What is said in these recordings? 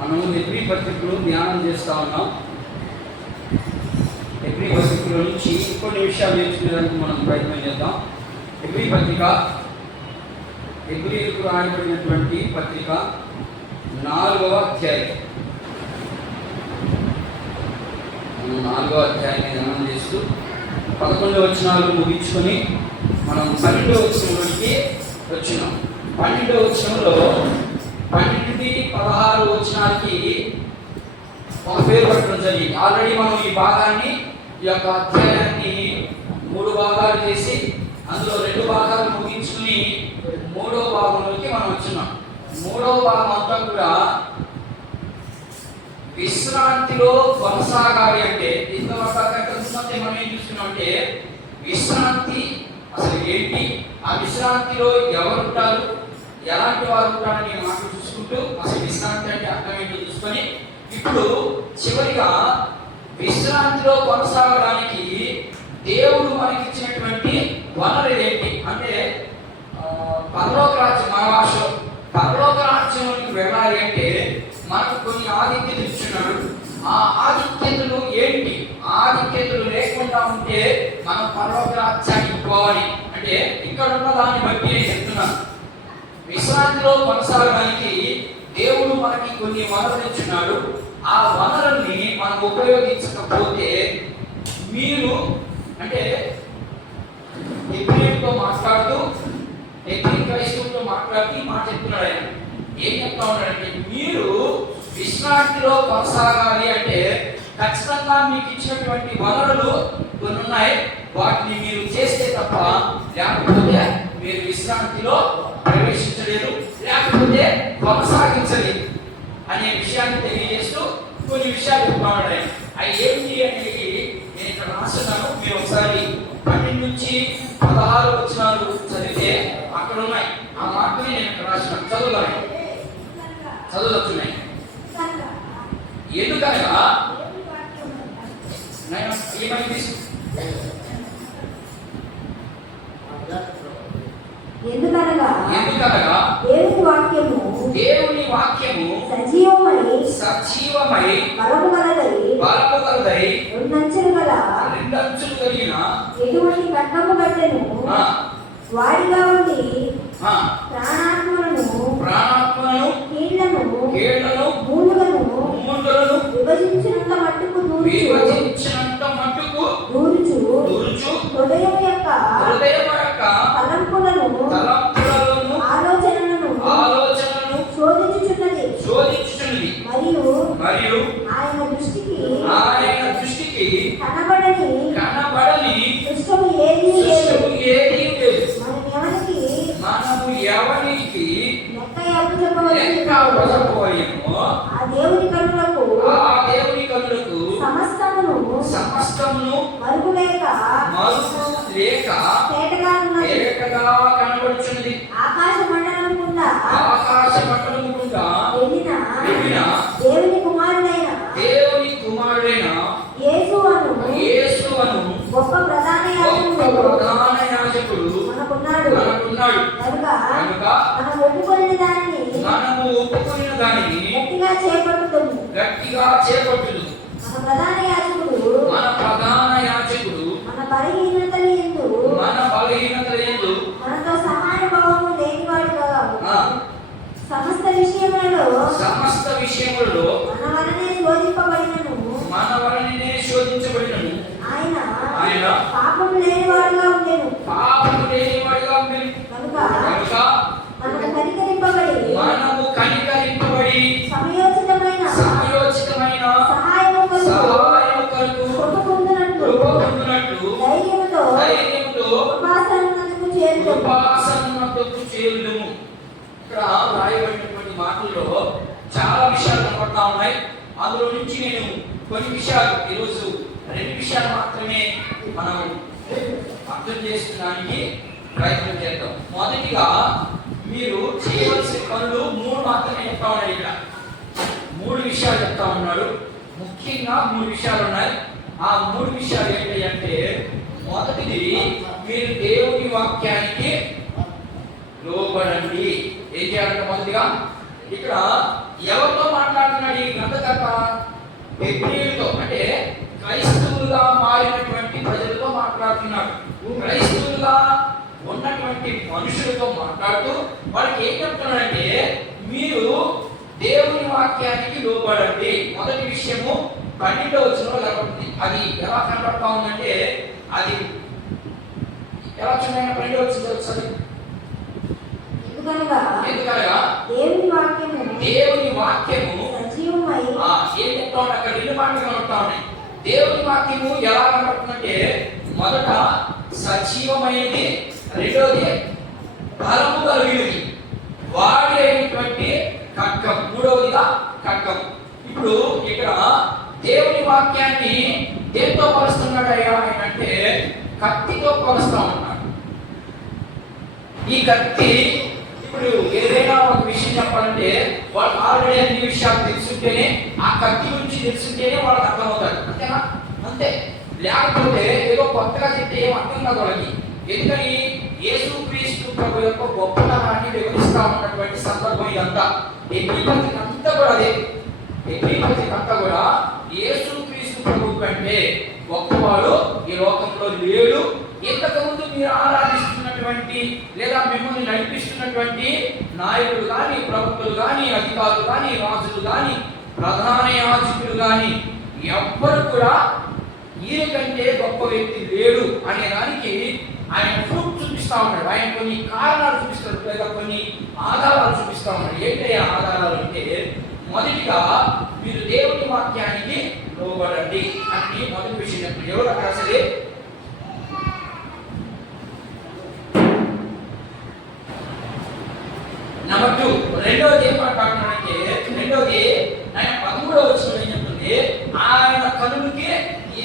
మనము హెబ్రీ పత్రికను ధ్యానం చేస్తూ ఉన్నాం. హెబ్రీ పత్రికలో నుంచి కొన్ని విషయాలు నేర్చుకునేదానికి మనం ప్రయత్నం చేద్దాం. హెబ్రీ పత్రిక, హెబ్రీలకు రాయబడినటువంటి పత్రిక 4వ అధ్యాయం. 4వ అధ్యాయాన్ని ధ్యానం చేస్తూ 11వ వచనాలు ముగించుకొని మనం 12వ వచనంలోకి వచ్చినాం. 12వ వచనంలో 12-16 వచనాలకి ఒక పేరు పెట్టడం జరిగింది. ఆల్రెడీ మనం ఈ భాగాన్ని, ఈ యొక్క అధ్యాయాన్ని 3 భాగాలు చేసి అందులో 2 భాగాలు ముగించుకుని 3వ భాగంలోకి మనం వచ్చినాం. 3వ భాగం అంతా కూడా విశ్రాంతిలో కొనసాగాలి అంటే ఇంతవరకు మనం ఏం చూస్తున్నాం అంటే విశ్రాంతి అసలు ఏంటి, ఆ విశ్రాంతిలో ఎవరు ఉంటారు, ఎలాంటి వారు ఉంటారని మాటలు చూసుకుంటూ అసలు విశ్రాంతి అంటే అర్థం ఏంటో చూసుకొని ఇప్పుడు చివరిగా విశ్రాంతిలో కొనసాగడానికి దేవుడు మనకి ఇచ్చినటువంటి వనరులు ఏంటి అంటే పరలోక రాజ్యం. మన భాష పరలోక రాజ్యంలోకి వెళ్ళాలి అంటే మనకు కొన్ని ఆధిక్యతలు ఇచ్చున్నాడు. ఆ ఆధిక్యతలు ఏంటి? ఆధిక్యతలు లేకుండా ఉంటే మనం పరలోక రాజ్యానికి పోవాలి అంటే ఇక్కడ ఉన్న దాన్ని బట్టి నేను చెప్తున్నాను. విశ్రాంతిలో కొనసాగడానికి దేవుడు మనకి కొన్ని వనరులు ఇచ్చున్నాడు. ఆ వనరుల్ని మనం ఉపయోగించకపోతే మీరు అంటే హెబ్రీయులతో మాట్లాడుతూ హెబ్రీ క్రైస్తవులతో మాట్లాడుతూ ఈ మాట చెప్తున్నాడు. ఆయన ఏం చెప్తా ఉన్నాడంటే మీరు విశ్రాంతిలో కొనసాగాలి అంటే ఖచ్చితంగా మీకు ఇచ్చినటువంటి వనరులు కొన్ని ఉన్నాయి, వాటిని మీరు చేస్తే తప్ప లేకపోతే మీరు విశ్రాంతిలో ప్రవేశించలేరు, లేకపోతే కొనసాగించలేదు అనే విషయాన్ని తెలియజేస్తూ కొన్ని విషయాలు చెప్తున్నాడు. అవి ఏంటి అనేది నేను ఇక్కడ రాస్తున్నాను. మీరు ఒకసారి 12-16 వచనాలు చదివితే అక్కడ ఉన్నాయి. ఆ మాటని నేను ఇక్కడ రాసినాను. చదువుతున్నాయి. ఎందుకనగా దేవుని వాక్యము సజీవమై బలము గలదై రెండంచులు కలిగిన ఎటువంటి కట్టము కట్టెను వాడిగా ఉండి ప్రాణాత్మలను కీళ్లను మూలులను విభజించినంత మట్టుకు దూరుచు హృదయం యొక్క తలంపులను ఆలోచనలను శోధించుచున్నది. మరియు ఆయన దృష్టికి కనబడని దృష్టము ఏదీ లేదు. మనము ఎవరికి లెక్క అప్పచెప్పవలెనో ఆ దేవుని కనులకు సమస్తమును మరుగు లేక తేటగా కనబడుచున్నది. ఆకాశ మండలం గుండా వెళ్ళిన దేవుని కుమారుడైన యేసు అను గొప్ప ప్రధాన యాజకుడు మనకున్నాడు. కనుక మనము ఒప్పుకొనిన దానిని గట్టిగా చేపట్టుదు. మన ప్రధాన యాజకుడు మన బలహీనతల యందు మనతో సహాయ భావము లేనివాడు కాదు. సమస్త విషయములలో మన వలనే శోధించబడినను ఆయన పాపము లేనివాడుగా ఉండెను. కనుక మనము కనికరింపబడి సమయోచితమైన సహాయము కొరకు ధైర్యముతో ఉపాసనకు చేరుదుము. ఇక్కడ రాయబడినటువంటి మాటల్లో చాలా విషయాలు కనబడతా ఉన్నాయి. అందులో నుంచి నేను కొన్ని విషయాలు ఈరోజు 2 విషయాలు మాత్రమే మనం అర్థం చేసుకోవడానికి ప్రయత్నం చేద్దాం. మొదటిగా మీరు చేయవలసిన పనులు 3 మాత్రమే చెప్తా ఉన్నాయి. ఇక్కడ 3 విషయాలు చెప్తా ఉన్నాడు. ముఖ్యంగా 3 విషయాలు ఉన్నాయి. ఆ 3 విషయాలు ఏంటి అంటే మొదటిది మీరు దేవుని వాక్యానికి లోబడండి. ఏం చేయాలంటే మొదటిగా ఇక్కడ ఎవరితో మాట్లాడుతున్నాడు హెబ్రీయులతో అంటే క్రైస్తవులుగా మారినటువంటి ప్రజలతో మాట్లాడుతున్నాడు. క్రైస్తవులుగా ఉన్నటువంటి మనుషులతో మాట్లాడుతూ వాళ్ళకి ఏం చెప్తున్నాడంటే, మీరు దేవుని వాక్యానికి లోబడండి. మొదటి విషయము 12వ వచనంలో కనబడుతుంది. అది ఎలా కనబడతా ఉందంటే, అది ఎలా చూడండి 12వ వచనం ఒకసారి. ఎందుకనగా దేవుని వాక్యము సజీవమై ఏం చెప్తా ఉన్నాయి, అక్కడ రెండు మాటలు కనబడతా ఉన్నాయి. దేవుని వాక్యము ఎలా కనబడుతుందంటే, మొదట సజీవమైనది, రెండోది బలము కలిగినది, వాడి అయినటువంటి ఖడ్గం, మూడవదిగా ఖడ్గం. ఇప్పుడు ఇక్కడ దేవుని వాక్యాన్ని దేంతో పోలుస్తున్నాడు అయ్యా అంటే, కత్తితో పోలుస్తా ఉన్నాడు. ఈ కత్తి ఇప్పుడు ఏదైనా ఒక విషయం చెప్పాలంటే వాళ్ళు ఆల్రెడీ అన్ని విషయాలు తెలుసుంటేనే, ఆ కత్తి గురించి తెలుసుంటేనే వాళ్ళకి అర్థమవుతారు. అంతేనా? అంతే. లేకపోతే ఏదో కొత్తగా చెప్తే ఏం అర్థం కాదు వాళ్ళకి. ఎందుకని యేసుక్రీస్తు ప్రభు యొక్క గొప్పతనాన్ని వివరిస్తా ఉన్నటువంటి సందర్భం ఇదంతా. ఈ పత్రిక అంతా కూడా అదే. ఈ పత్రిక అంతా కూడా యేసుక్రీస్తు ప్రభు కంటే గొప్పవాడు ఈ లోకంలో లేడు. ఇంతకుముందు మీరు ఆరాధిస్తున్నటువంటి లేదా మిమ్మల్ని నడిపిస్తున్నటువంటి నాయకులు కానీ, ప్రభుత్వులు కానీ, అధికారులు కానీ, రాజులు కానీ, ప్రధాన యాజకులు కానీ ఎవ్వరు కూడా ఈయన కంటే గొప్ప వ్యక్తి లేడు అనే దానికి ఆయన ప్రూఫ్ చూపిస్తా ఉన్నాడు. ఆయన కొన్ని కారణాలు చూపిస్తాడు, లేదా కొన్ని ఆధారాలు చూపిస్తా ఉన్నాడు. ఏంటయ్యా ఆధారాలు అంటే, మొదటిగా మీరు దేవుని వాక్యానికి లోబడండి అని మొదటి విషయం. ఎవరు అక్కడ అసలు నెంబర్ 2. రెండోది ఏం మాట్లాడుతున్నాడంటే, రెండోది ఆయన 13వ వచనంలో ఏం చెప్తుంది, ఆయన కనులకి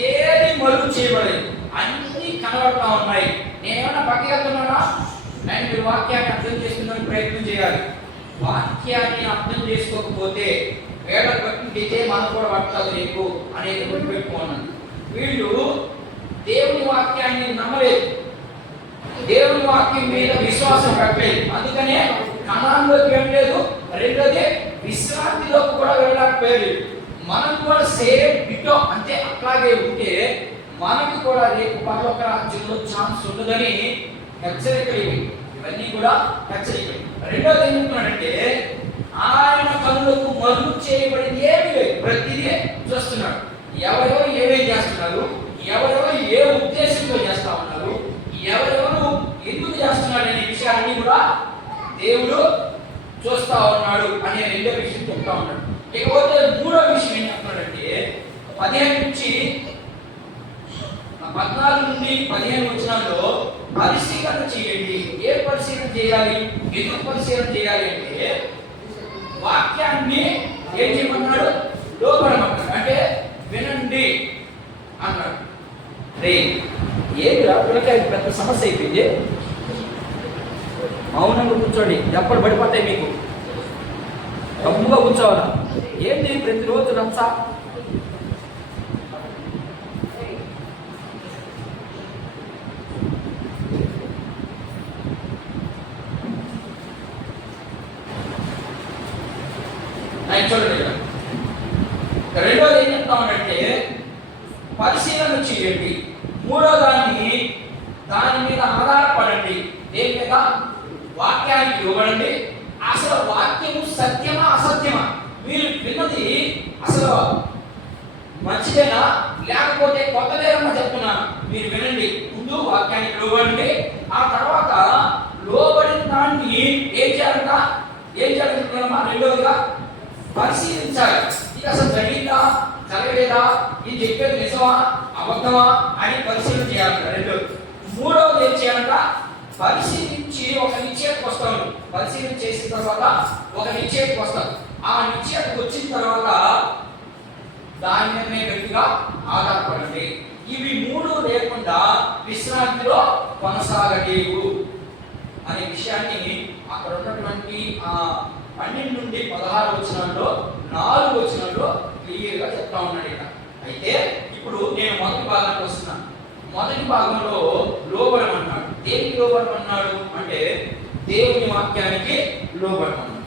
ఏది మరుగు చేయబడలేదు, అన్ని కనబడతా ఉన్నాయి. నేనేమన్నా పక్కకి వెళ్తున్నానా? నేను మీరు వాక్యాన్ని అర్థం చేసుకునే ప్రయత్నం చేయాలి. వాక్యాన్ని అర్థం చేసుకోకపోతే వేళ పట్టితే మనం కూడా పట్టాలి రేపు అనేది గుర్తుపెట్టుకున్నాను. వీళ్ళు దేవుని వాక్యాన్ని నమ్మలేదు, దేవుని వాక్యం మీద విశ్వాసం పెట్టలేదు. అందుకనే కణాల్లోకి వెళ్ళలేదు. రెండోది విశ్రాంతిలోకి కూడా వెళ్ళకపోయారు. మనం కూడా సేమ్ బిటో అంటే అట్లాగే ఉంటే మనకి కూడా రేపు పరలోక రాజ్యంలో ఛాన్స్ ఉండదని హెచ్చరికలు ఇవన్నీ కూడా హెచ్చరికలు. రెండోది ఏం చెప్తున్నాడంటే, ఆయన కనులకు మరుగు చేయబడింది ఏమి లేదు, ప్రతిదీ చూస్తున్నాడు. ఎవరెవరు ఏమేమి చేస్తున్నారు, ఎవరెవరు ఏ ఉద్దేశంతో చేస్తా ఉన్నారు, ఎవరెవరు ఎందుకు చేస్తున్నాడు అనే విషయాన్ని కూడా దేవుడు చూస్తా ఉన్నాడు అనే రెండో విషయం చెప్తా ఉన్నాడు. ఇకపోతే మూడో విషయం ఏం చెప్తున్నాడంటే, 15 నుంచి 14 నుండి 15 వచనాల్లో పరిశీలన చేయండి. ఏ పరిశీలన చేయాలి, ఎందుకు పరిశీలన చేయాలి అంటే, వాక్యాన్ని ఏం చేయమన్నాడు, లోపడమన్నాడు. అంటే వినండి అన్నాడు. ఏది పిల్లకాయ పెద్ద సమస్య అయిపోయింది. మౌనంగా కూర్చోండి, ఎప్పుడు పడిపోతాయి మీకు. గమ్ముగా కూర్చోవాలా. ఏంటి ప్రతిరోజు రచ్చ? చూడండి, రెండోది ఏం చెప్తామంటే పరిశీలన చేయండి. మూడో దాని మీద ఆధారపడండి. దేని మీద? వాక్యానికి ఇవ్వబడండి. అసలు వాక్యము సత్యమా అసత్యమా, మీరు విన్నది అసలు మంచిదేనా లేకపోతే కొత్తదేనా చెప్తున్నాను. మీరు వినండి, ముందు వాక్యానికి లోబడండి. ఆ తర్వాత లోబడిన దాన్ని ఏం చేయాలంటున్నామా, రెండోదిగా పరిశీలించాలి. ఇది అసలు జరిగిందా జరగలేదా, ఇది చెప్పేది నిజమా అబద్ధమా అని పరిశీలన చేయాలి. రెండోది. మూడోది ఏం చేయాలంట, పరిశీలించి ఒక నిశ్చయానికి వస్తాను. పరిశీలన చేసిన తర్వాత ఒక నిశ్చయానికి వస్తాను. ఆ నిశ్చయానికి వచ్చిన తర్వాత దాని మీద గట్టిగా ఆధారపడండి. ఇవి మూడు లేకుండా విశ్రాంతిలో కొనసాగలేవు అనే విషయాన్ని అక్కడ ఉన్నటువంటి 12 నుండి 16 వచనాల్లో 4 వచనాల్లో క్లియర్గా చెప్తా ఉన్నాడు ఇక్కడ. అయితే ఇప్పుడు నేను మొదటి భాగానికి వస్తున్నాను. మొదటి భాగంలో లోబడమన్నాడు. దేనికి లోబడమన్నాడు అంటే దేవుని వాక్యానికి లోబడమన్నాడు.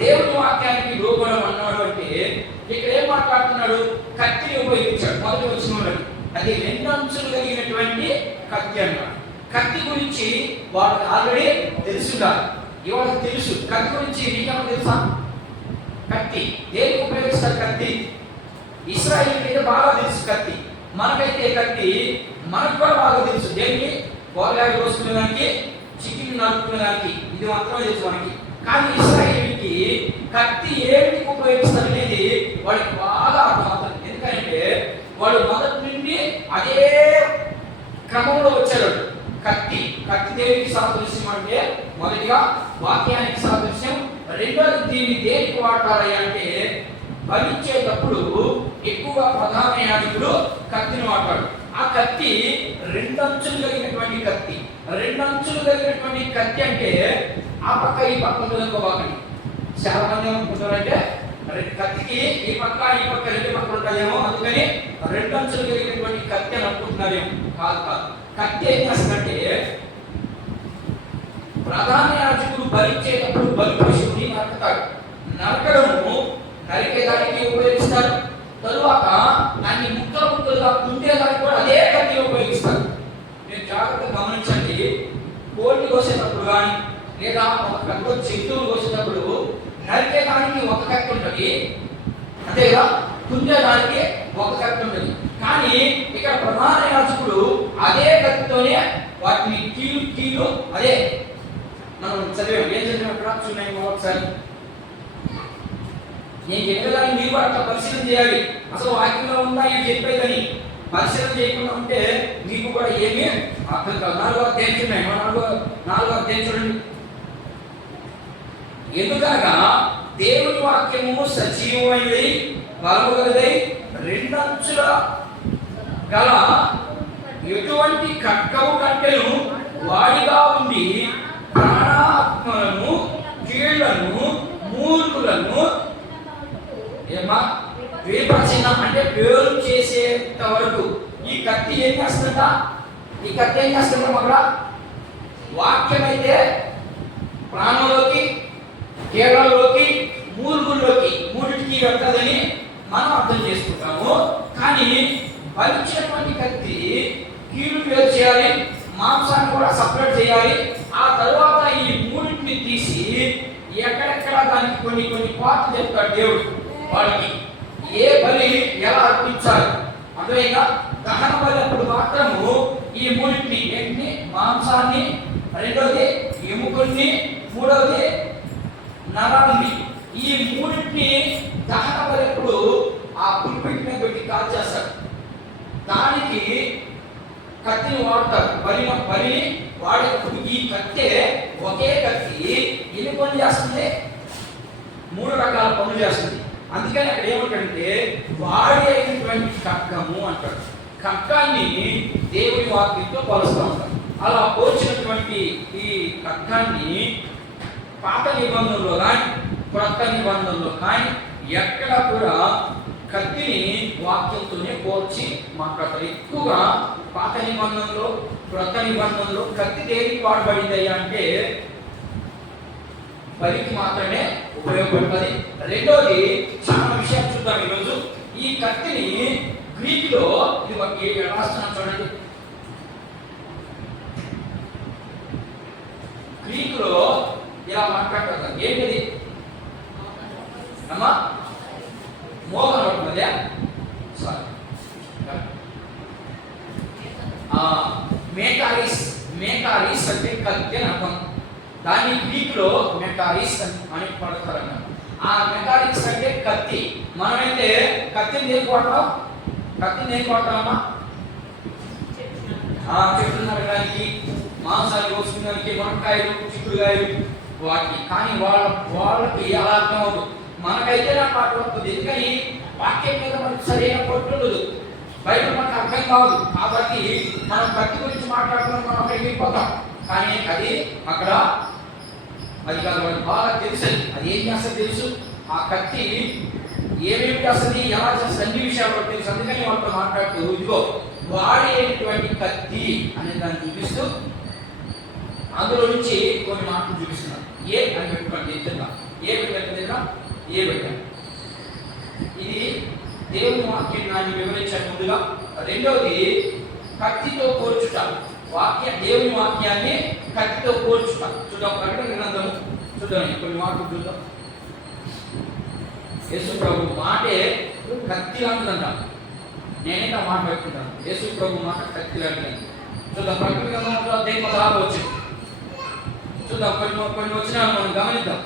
దేవుని వాక్యానికి లోబడమన్నాడు అంటే ఇక్కడ ఏం మాట్లాడుతున్నాడు మాట్లాడుతున్నాడు? కత్తిని ఉపయోగించాడు మొదటి వచనంలో. అది 2 అంచులు కలిగినటువంటి కత్తి అన్నాడు. కత్తి గురించి వాళ్ళకి ఆల్రెడీ తెలుసుండాలి. ఇవాళ తెలుసు కత్తి గురించి. నీకేమో తెలుసా? కత్తి దేనికి ఉపయోగిస్తారు? కత్తి ఇశ్రాయేలుకి అయితే బాగా తెలుసు కత్తి. మనకైతే కత్తి మనకు కూడా బాగా తెలుసు. దేనికి? కూరగాయలు కోసుకునేదానికి, చికెన్ నరుకునేదానికి, ఇది మాత్రమే తెలుసు మనకి. కానీ ఇశ్రాయేలుకి కత్తి ఏమిటికి ఉపయోగిస్తారు అనేది వాడికి బాగా అర్థమవుతుంది. ఎందుకంటే వాడు మొదటి నుండి అదే క్రమంలో వచ్చాడు. కత్తి దేనికి సాదృశ్యం అంటే మొదటిగా వాక్యానికి సాదృశ్యం, రెండోది దీన్ని దేనికి వాడతారయ్యా అంటే భరించేటప్పుడు ఎక్కువగా ప్రధాన యాజకుడు కత్తిని వాడతాడు. ఆ కత్తి 2 అంచులు కలిగినటువంటి కత్తి. 2 అంచులు కలిగినటువంటి కత్తి అంటే ఆ పక్క ఈ పక్క అనుకోవాలండి. చాలా మంది ఏమనుకుంటారంటే కత్తికి ఈ పక్క 2 పక్కలు ఉంటాయేమో, అందుకని 2 అంచులు కలిగినటువంటి కత్తి అని అనుకుంటున్నారేమో. కాదు. కత్తి ఏం చేస్తుందంటే ప్రధాన యాజకుడు భరించేటప్పుడు బలి పశువుని నరకడము నరికేదానికి ఉపయోగిస్తారు. తరువాత దాన్ని ముక్కలుగా కుండేదానికి కూడా అదే కత్తిని ఉపయోగిస్తారు. మీరు జాగ్రత్తగా గమనించండి. కోడిని కోసేటప్పుడు కానీ లేదా ఒక పెద్ద జంతువులు కోసేటప్పుడు నరికేదానికి ఒక కత్తి ఉంటుంది, అంతేగా కుండేదానికి ఒక కత్తి ఉంటుంది. కానీ ఇక్కడ ప్రధాన యాజకుడు అదే కత్తితోనే వాటిని కీలు అదే మనం చదివాం. ఏం చదివాం అక్కడ చూడండి ఒకసారి. నేను చెప్పేదాన్ని మీరు కూడా అట్లా పరిశీలన చేయాలి. అసలు వాక్యంలో ఉందా ఇది చెప్పేదని పరిశీలన చేయకుండా ఉంటే మీకు కూడా ఏమీ అర్థం కాదు. 4వ అధ్యాయం చూడండి. 4వ అధ్యాయం చూడండి. ఎందుకనగా దేవుని వాక్యము సజీవమైనది, బలము గలదై, 2 అంచుల గల ఎటువంటి ఖడ్గము కంటెను వాడిగా ఉండి ప్రాణాత్మలను, కీళ్లను, మూర్ఖులను విభజన అంటే వేరు చేసేంత వరకు ఈ కత్తి ఏం చేస్తుందా? ఈ కత్తి ఏం చేస్తుందా? అక్కడ వాక్యం అయితే ప్రాణంలోకి, కీళ్లలోకి, మూర్ఖుల్లోకి మూడిటికి వెళ్తుందని మనం అర్థం చేసుకుంటాము. కానీ భరించినటువంటి కత్తి కీలు వేరు చేయాలి, మాంసాన్ని కూడా సపరేట్ చేయాలి. ఆ తర్వాత ఈ మూడింటిని తీసి ఎక్కడెక్కడ దానికి కొన్ని పాటలు చెప్తాడు దేవుడు. వాళ్ళకి ఏ బలి ఎలా అర్పించాలి అదేగా దహన బలి అప్పుడు మాత్రము ఈ మూడింటిని ఏంటి? మాంసాన్ని, రెండోది ఎముకల్ని, మూడవది నరాన్ని, ఈ మూడింటిని దహన బలి అప్పుడు ఆ పులిపిట్ మీద పెట్టి కాల్చేస్తారు. దానికి కత్తిని వాడతారు. బలిని వాడేటప్పుడు ఈ కత్తే ఒకే కత్తి ఎన్ని పనులు చేస్తుంది? 3 రకాల పనులు చేస్తుంది. అందుకని అక్కడ ఏమంటాడంటే వాడి అయినటువంటి ఖడ్గము అంటాడు. ఖడ్గాన్ని దేవుని వాక్యంతో పోలుస్తూ ఉంటాడు. అలా పోల్చినటువంటి ఈ ఖడ్గాన్ని పాత నిబంధనలో కానీ క్రొత్త నిబంధనలో కానీ ఎక్కడ కూడా కత్తిని వాక్యంతోనే పోల్చి మాట్లాడతారు. ఎక్కువగా పాత నిబంధనలో క్రొత్త నిబంధనలో కత్తి దేనికి వాడబడింది అంటే బలికి మాత్రమే ఉపయోగపడుతుంది. రెండోది చాలా విషయాలు చూద్దాం ఈరోజు. ఈ కత్తిని గ్రీకులో ఇది రాస్తున్నాను చూడండి. గ్రీకులో ఇలా మాట్లాడతారు. ఏంటిది అమ్మా? మోహన పడుతుందా? సారీ, మేటారిస్ అంటే కత్తి అని అర్థం. దాన్ని గ్రీకులో మెటారిస్ అని పడతారన్నమాట. ఆ మెటారిస్ అంటే కత్తి. మనమైతే కత్తిని దేనికి వాడతాం? వాడతామమ్మా? చెట్లు నరకడానికి, మాంసాలు కోసుకునేదానికి, వంకాయలు, చిక్కుడుకాయలు వాటికి. కానీ వాళ్ళకి అలా అర్థం అవుతుంది. మనకైతే నాకు అర్థం అవుతుంది. ఎందుకని వాక్యం మీద మనకు సరైన పట్టుండదు, బయట మనకు అర్థం కాదు. కాబట్టి మనం కత్తి గురించి మాట్లాడుతున్నాం, మనం అక్కడికి వెళ్ళిపోతాం. కానీ అది అక్కడ అది కాదు. వాళ్ళకి బాగా తెలుసు అది ఏం చేస్తుంది తెలుసు. ఆ కత్తి ఏమేమి చేస్తుంది, ఎలా చేస్తుంది, అన్ని విషయాలు తెలుసు. అందుకని వాళ్ళతో మాట్లాడుతూ ఇదిగో వాడేటువంటి కత్తి అనే దాన్ని చూపిస్తూ అందులో నుంచి కొన్ని మాటలు చూపిస్తున్నారు. ఏ అని పెట్టుకోండి. ఏ పెట్టారు? ఇది దేవుని వాక్యాన్ని ఆయన వివరించాడు ముందుగా. రెండవది కత్తితో పోల్చుట. దేవుని వాక్యాన్ని కత్తితో పోల్చుట. చూద్దాం ప్రకటన గ్రంథము చూద్దాం, కొన్ని మాటలు చూద్దాం. యేసు ప్రభు మాటే కత్తి లాంటిదంట. నేనైతే మాట పెట్టుకుంటాను. యేసు ప్రభు మాట కత్తి లాంటిది. చూద్దాం ప్రకటన గ్రంథంలో 16 వచ్చింది. చూద్దాం కొన్ని వచనాలు మనం గమనిద్దాం.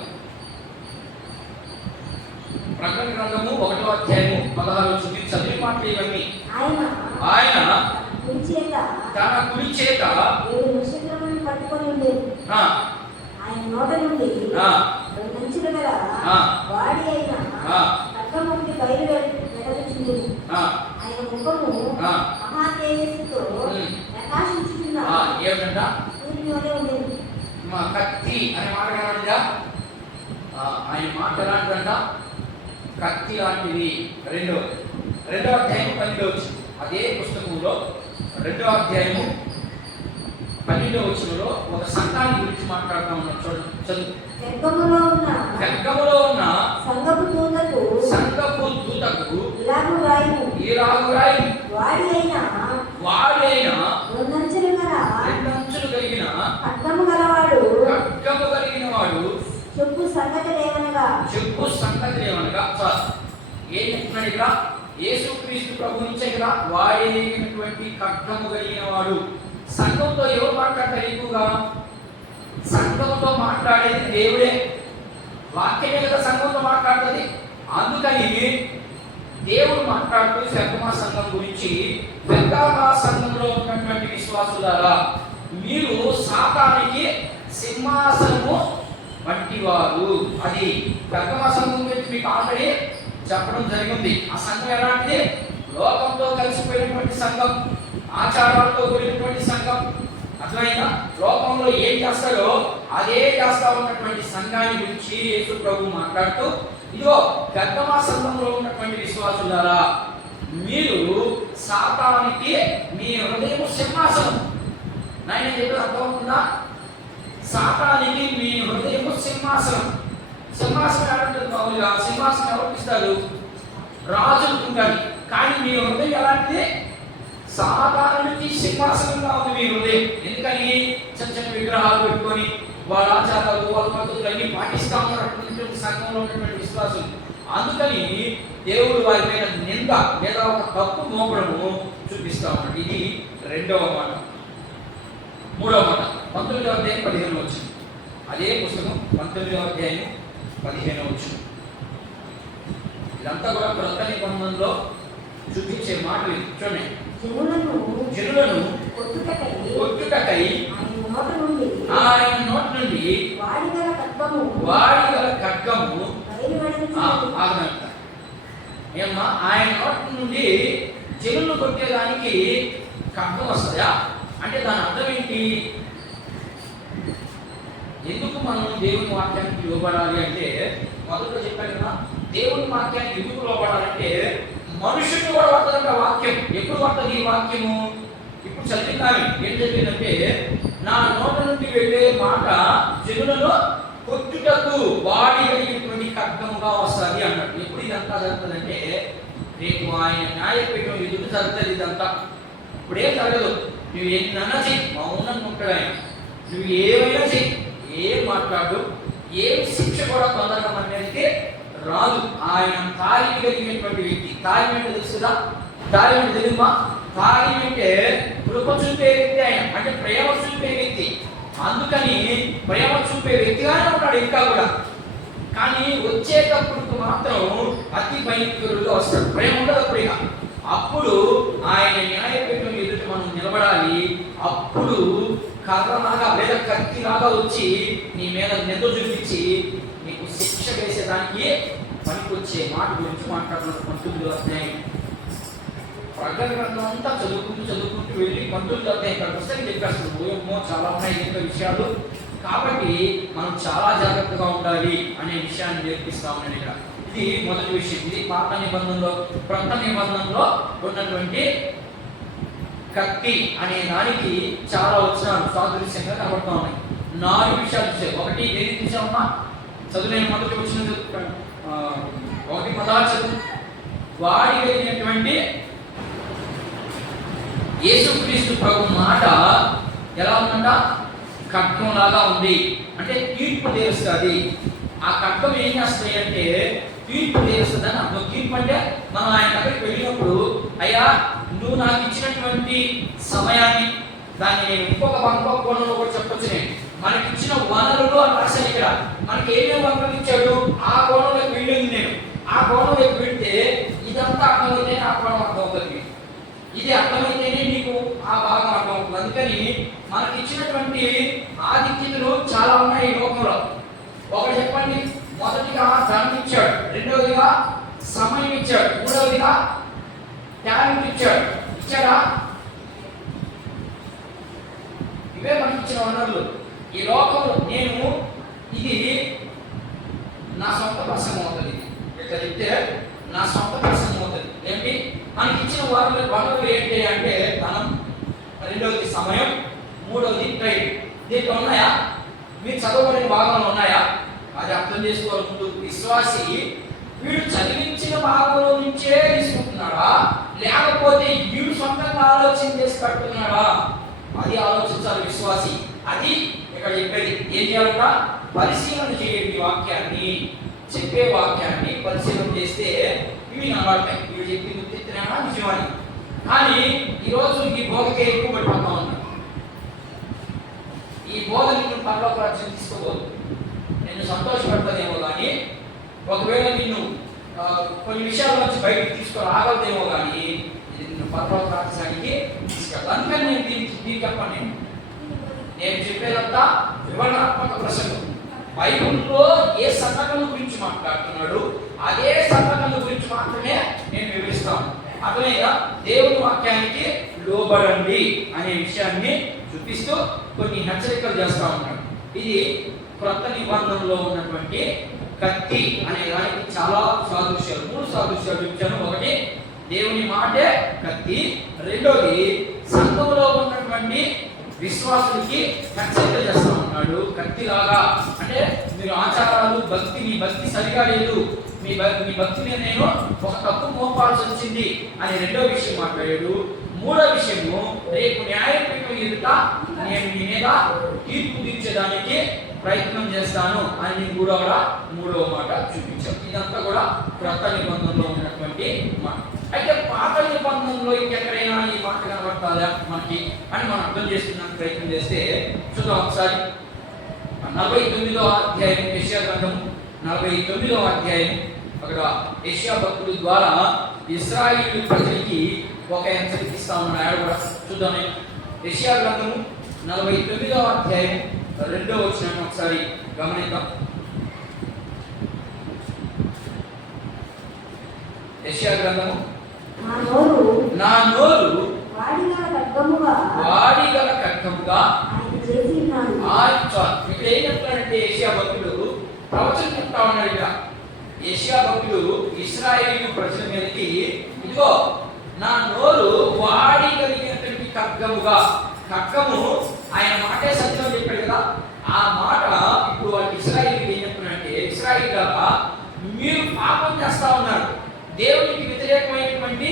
ప్రకటన గ్రంథము 1వ అధ్యాయము 16 వచ్చింది. చదివి మాటలు ఇవన్నీ. ఆయన తన కుడి చేత పట్టుకొని ఉండేది. ఆయన నోట నుండి రెండంచులు గల వాడి అయిన ఖడ్గముకి బయలు వెడలుచుండెను. ఆయన ముఖము మహా తేజస్సుతో ప్రకాశించుచున్న ఏమిటంట? సూర్యుని వలె ఉండేది. మా కత్తి అనే మాట కనబడిందా? ఆయన మాట ఎలాంటిదంట? కత్తి లాంటిది. రెండవ అధ్యాయం 12 వచ్చింది. అదే పుస్తకంలో 2వ అధ్యాయము 12వ వచనంలో ఒక సంఘాన్ని గురించి మాట్లాడుతూ ఉన్నాం. చూడండి, చదువు. పెర్గములో ఉన్న సంఘపు దూతకు ఇలాగు రాయి. వాడి అయిన రెండంచులు కలిగిన ఖడ్గము కలిగిన వాడు చెప్పు సంగతి లేవనగా సార్ ఏం చెప్తున్నాడు ఇక్కడ? యేసుక్రీస్తు ప్రభు నుంచే ఇక్కడ వాడైనటువంటి ఖడ్గము కలిగిన వాడు. సంఘంతో ఎవరు మాట్లాడతారు? ఎక్కువగా సంఘంతో మాట్లాడేది దేవుడే. వాక్యమే కదా సంఘంతో మాట్లాడుతుంది. అందుకని దేవుడు మాట్లాడుతూ పెర్గమ సంఘం గురించి, పెర్గమ సంఘంలో ఉన్నటువంటి విశ్వాసులారా, మీరు సాతానికి సింహాసనము వంటివారు. అది పెర్గమ సంఘం గురించి మీకు ఆల్రెడీ చెప్పడం జరిగింది. ఆ సంఘం ఎలాంటిది? లోకంతో కలిసిపోయినటువంటి సంఘం, ఆచారాలతో కూడినటువంటి సంఘం. అర్థమైనా? లోకంలో ఏం చేస్తారో అదే చేస్తా ఉన్నటువంటి సంఘాన్ని గురించి యేసు ప్రభు మాట్లాడుతూ, ఇదిగో పెర్గమ సంఘంలో ఉన్నటువంటి విశ్వాసులారా, మీరు సాతానికి మీ హృదయం సింహాసనం. నాయన చెప్పి అర్థమవుతుందా? సాతానికి మీ హృదయం సింహాసనం. సింహాసనం ఎలాంటిది? మామూలుగా సింహాసనం ఎవరికి ఇస్తారు? రాజులకు ఉండాలి. కానీ మీ హృదయం ఎలాంటిది? సాధారణకి సింహాసనంగా ఉంది మీ హృదయం. ఎందుకని? చిన్న చిన్న విగ్రహాలు పెట్టుకొని వాళ్ళ ఆచారాలు, వాళ్ళ పద్ధతులు అన్ని పాటిస్తా ఉన్నటువంటి సంఘంలో ఉన్నటువంటి విశ్వాసం. అందుకని దేవుడు వారి మీద నింద లేదా ఒక తప్పు మోపడము చూపిస్తా ఉన్నాడు. ఇది రెండవ మాట. మూడవ మాట 19వ అధ్యాయం 15 వచ్చింది. అదే పుస్తకం 19వ అధ్యాయం 15 వచ్చింది. ఇదంతా కూడా క్రొత్త నిబంధనలో చూపించే మాటలు. చూడండి, జనులను కొట్టుటకై ఆయన నోటి నుండి వాడి గల ఖడ్గము ఆగనంట. ఏమ్మా, ఆయన నోటి నుండి జనులను కొట్టేదానికి ఖడ్గం వస్తుందా అంటే దాని అర్థం ఏంటి? ఎందుకు మనం దేవుని వాక్యానికి లోబడాలి అంటే, మొదట్లో చెప్పాను కదా, దేవుని వాక్యానికి ఎందుకు లోబడాలంటే మనుషులు కూడా పడుతుందంట వాక్యం. ఎప్పుడు పడుతుంది ఈ వాక్యము? ఇప్పుడు చదివినాను. ఏం చెప్పిందంటే, నా నోట నుండి వెళ్ళే మాట జనులను కొట్టుటకు వాడి కలిగినటువంటి ఖడ్గముగా వస్తుంది అన్నట్టు. ఎప్పుడు ఇదంతా జరుగుతుందంటే, రేపు ఆయన న్యాయపీఠం ఎదురు జరుగుతుంది. ఇదంతా ఇప్పుడేం జరగదు. నువ్వు ఎన్నన్నా చెయ్యి, మౌనంగా ఉంటాడు ఆయన. నువ్వు ఏమైనా చెయ్యి, ఏం మాట్లాడు, ఏం శిక్ష కూడా తొందరగా మనకి రాదు. ఆయన తాళి కలిగినటువంటి వ్యక్తి. తాళి అంటే తెలుస్తుందా? తాళి అంటే తెలుమా? తాళి అంటే కృప చూపే వ్యక్తి ఆయన, అంటే ప్రేమ చూపే వ్యక్తి. అందుకని ప్రేమ చూపే వ్యక్తిగానే ఉన్నాడు ఇంకా కూడా. కానీ వచ్చేటప్పుడు మాత్రం అతి భయంకరుడుగా వస్తాడు. ప్రేమ ఉండదు అప్పుడు. ఇక అప్పుడు ఆయన న్యాయపీఠం ఎదుట మనం నిలబడాలి. అప్పుడు కర్రలాగా లేదా కత్తిలాగా వచ్చి నీ మీద నింద చూపించి నీకు శిక్ష వేసేదానికి పనికొచ్చే మాట గురించి మాట్లాడుతున్న 19వ అధ్యాయం. ప్రకటన గ్రంథం అంతా చదువుకుంటూ వెళ్ళి 19వ అధ్యాయం ఇక్కడ పుస్తకం చెప్పేస్తుంది. ఓయమ్మో, చాలా ఉన్నాయి ఇంకా విషయాలు. కాబట్టి మనం చాలా జాగ్రత్తగా ఉండాలి అనే విషయాన్ని నేర్పిస్తా ఉన్నాను ఇక్కడ. ఇది మొదటి విషయం. ఇది పాత నిబంధనలో, క్రొత్త నిబంధనలో ఉన్నటువంటి కత్తి అనే దానికి చాలా వచనాలు సాదృశ్యంగా కనబడుతూ ఉన్నాయి. 4 విషయాలు చూసాయి. ఒకటి ఏది చూసామమ్మా? చదువులేని మొదటి వచ్చిన 1 16 చదువు. వాడి వెళ్ళినటువంటి యేసుక్రీస్తు ప్రభు మాట ఎలా ఉందంట? ఖడ్గం లాగా ఉంది. అంటే తీర్పు తీరుస్తుంది. ఆ ఖడ్గం ఏం చేస్తాయి అంటే తీర్పు తీరుస్తుంది అని అర్థం. తీర్పు అంటే మనం ఆయన దగ్గరికి వెళ్ళినప్పుడు, అయ్యా నువ్వు నాకు ఇచ్చినటువంటి సమయాన్ని, దాన్ని నేను ఇంకొక కోణంలో కూడా చెప్పొచ్చు. నేను మనకి ఇచ్చిన వనరులు అని రాశాను ఇక్కడ. మనకి ఏమేమి వనరులు ఇచ్చాడు ఆ కోణంలోకి వెళ్ళింది. నేను ఆ కోణంలోకి వెళ్తే ఇదంతా అర్థమైతేనే ఆ కోణం అర్థమవుతుంది. ఇది అర్థమైతేనే నీకు ఆ భాగం అర్థమవుతుంది. అందుకని మనకి ఇచ్చినటువంటి ఆధిక్యతలు చాలా ఉన్నాయి ఈ లోకంలో. ఒకటి చెప్పండి, మొదటిగా ధనం ఇచ్చాడు, రెండవదిగా సమయం ఇచ్చాడు, మూడవదిగా టాలెంట్ ఇచ్చాడు. ఇచ్చాడా? ఇవే మనకి ఇచ్చిన వనరులు. ఈ లోకంలో నేను ఇది నా సొంత ప్రసంగం అవుతుంది. ఇట్లా చెప్తే నా సొంత ప్రసంగం అవుతుంది. ఏంటి మనకి ఇచ్చిన వనరులు ఏంటి అంటే ధనం, రెండవది సమయం, మూడవది టైం. దీంట్లో ఉన్నాయా? మీరు చదవబడిన భాగంలో ఉన్నాయా? అది అర్థం చేసుకోవాలి. ముందు విశ్వాసి వీడు చదివించిన భాగంలో నుంచే తీసుకుంటున్నాడా, లేకపోతే వీడు సొంతంగా ఆలోచన చేసి కట్టుకున్నాడా? అది ఆలోచించాలి విశ్వాసి. అది ఇక్కడ చెప్పేది. ఏం చేయాలంట? పరిశీలన చేయండి. వాక్యాన్ని, చెప్పే వాక్యాన్ని పరిశీలన చేస్తే ఇవి కనబడతాయి. ఇవి చెప్పి గుర్తిస్తున్నానా నిజమని. కానీ ఈరోజు ఈ బోధకే ఎక్కువ పడిపోతా ఉన్నాడు. ఈ బోధ నిన్ను పరలోక రాజ్యం తీసుకోబోదు. నిన్ను సంతోషపడుతుందేమో కానీ, ఒకవేళ నిన్ను కొన్ని విషయాల నుంచి బయటకు తీసుకురాగలదేమో కానీ, ఇది నిన్ను పరలోక రాజ్యానికి తీసుకెళ్ళదు. అందుకని నేను దీనికి చెప్పండి, నేను చెప్పేదంతా వివరణాత్మక ప్రసంగం. బైబిల్లో ఏ సంఘటన గురించి మాట్లాడుతున్నాడు అదే సంఘటన గురించి మాత్రమే నేను వివరిస్తాను. అర్థమైనా? దేవుని వాక్యానికి లోబడండి అనే విషయాన్ని చూపిస్తూ కొన్ని హెచ్చరికలు చేస్తా ఉంటాడు. ఇది క్రొత్త నిబంధనలో ఉన్నటువంటి కత్తి అనే దానికి చాలా సాదృశ్యాలు, 3 సాదృశ్యాలు చూపించాను. ఒకటి దేవుని మాటే కత్తి, రెండోది సంఘంలో ఉన్నటువంటి విశ్వాసులకి హెచ్చరిక చేస్తా ఉన్నాడు. కత్తిలాగా అంటే మీరు ఆచారాలు, భక్తి, మీ భక్తి సరిగా లేదు, మీ భక్తి మీద నేను ఒక తప్పు మోపాల్సి వచ్చింది అని రెండో విషయం మాట్లాడాడు. మూడో విషయము, రేపు న్యాయపీఠం ఎదుట నేను మీ మీద తీర్పు తీర్చేదానికి ప్రయత్నం చేస్తాను అని మూడవ మాట చూపించాం. ఇదంతా కూడా క్రొత్త నిబంధనలో ఉన్నటువంటి మాట. అయితే పాత నిబంధనలో ఇంకెక్కడైనా ఈ మాట కనబడతాదా మనకి అని మనం అర్థం చేసుకున్నానికి ప్రయత్నం చేస్తే చూద్దాం ఒకసారి. 49వ అధ్యాయం యెషయా గ్రంథం 49వ అధ్యాయం. అక్కడ యెషయా భక్తుల ద్వారా ఇశ్రాయేలు ప్రజలకి ఒక హెచ్చరిక ఇస్తా ఉన్నాడు కూడా చూద్దాం. యెషయా గ్రంథము 49వ అధ్యాయం 2వ వచనం ఒకసారి గమనిద్దాం. యెషయా గ్రంథము, నా నోరు వాడిగల ఖడ్గముగా ఇక్కడ ఏం చెప్తాడంటే యెషయా భక్తుడు ప్రవచనం చెప్తా ఉన్నాడు. ఇక్కడ యెషయా భక్తుడు ఇశ్రాయేలు ప్రజల మీదకి, ఇదిగో నా నోరు వాడిగలిగినటువంటి ఖడ్గముగా, ఖడ్గము ఆయన మాటే సత్యం చెప్పాడు కదా. ఆ మాట ఇప్పుడు వాళ్ళకి ఇశ్రాయేలుకి ఏం చెప్తున్నాడంటే, ఇశ్రాయేలుగా మీరు పాపం చేస్తా ఉన్నారు, దేవునికి వ్యతిరేకమైనటువంటి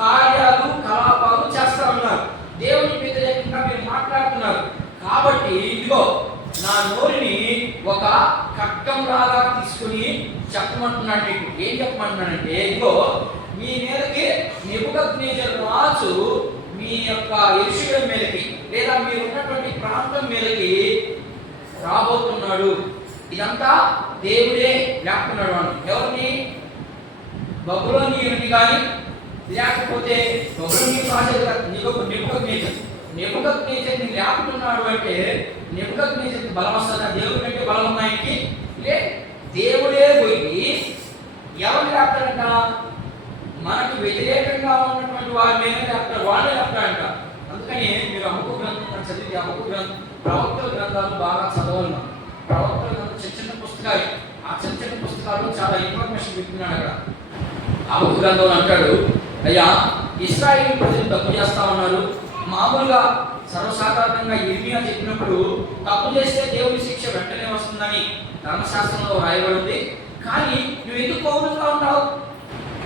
కార్యాలు కలాపాలు చేస్తా ఉన్నారు, దేవునికి వ్యతిరేకంగా మీరు మాట్లాడుతున్నారు. కాబట్టి ఇదిగో నా నోరుని ఒక ఖడ్గం లాగా తీసుకుని చెప్పమంటున్నాడు. మీకు ఏం చెప్పమంటున్నాడంటే, ఇదిగో మీ మీదకి నెబుకద్నెజరు రాజు మీ యొక్క యెరూషలేము మీదకి లేదా మీరు ఉన్నటువంటి ప్రాంతం మీదకి రాబోతున్నాడు. ఇదంతా దేవుడే లేపుతున్నాడు. అని ఎవరిని? బబులోనీయుని కానీ లేకపోతే బబులోనీయుని రాజు నెబుకద్నెజరుని లేపుతున్నాడు. అంటే నెబుకద్నెజరుకి బలం వస్తుందా? దేవుడి కంటే బలం ఉన్నాయకి లే. దేవుడే పోయి ఎవరిని లేపుతాడంట? మనకు వ్యతిరేకంగా ఉన్నటువంటి వారి మీద లేపుతాడు, వాళ్ళే లేపుతాడంట. అందుకని మీరు హబక్కు గ్రంథం చదివితే, హబక్కు గ్రంథం ప్రవక్తల గ్రంథాలు బాగా చదవాలి. ప్రవక్తల గ్రంథం చిన్న పుస్తకాలు, ఆ చిన్న పుస్తకాలు చాలా ఇన్ఫర్మేషన్ పెడుతున్నాడు. అక్కడ హబక్కు గ్రంథంలో అంటాడు, అయ్యా ఇశ్రాయేలు ప్రజలు తప్పు చేస్తా ఉన్నారు. మామూలుగా సర్వసాధారణంగా ఇర్మియా చెప్పినప్పుడు తప్పు చేస్తే దేవుని శిక్ష వెంటనే వస్తుందని ధర్మశాస్త్రంలో రాయబడింది. కానీ నువ్వు ఎందుకు మౌనంగా ఉంటావు?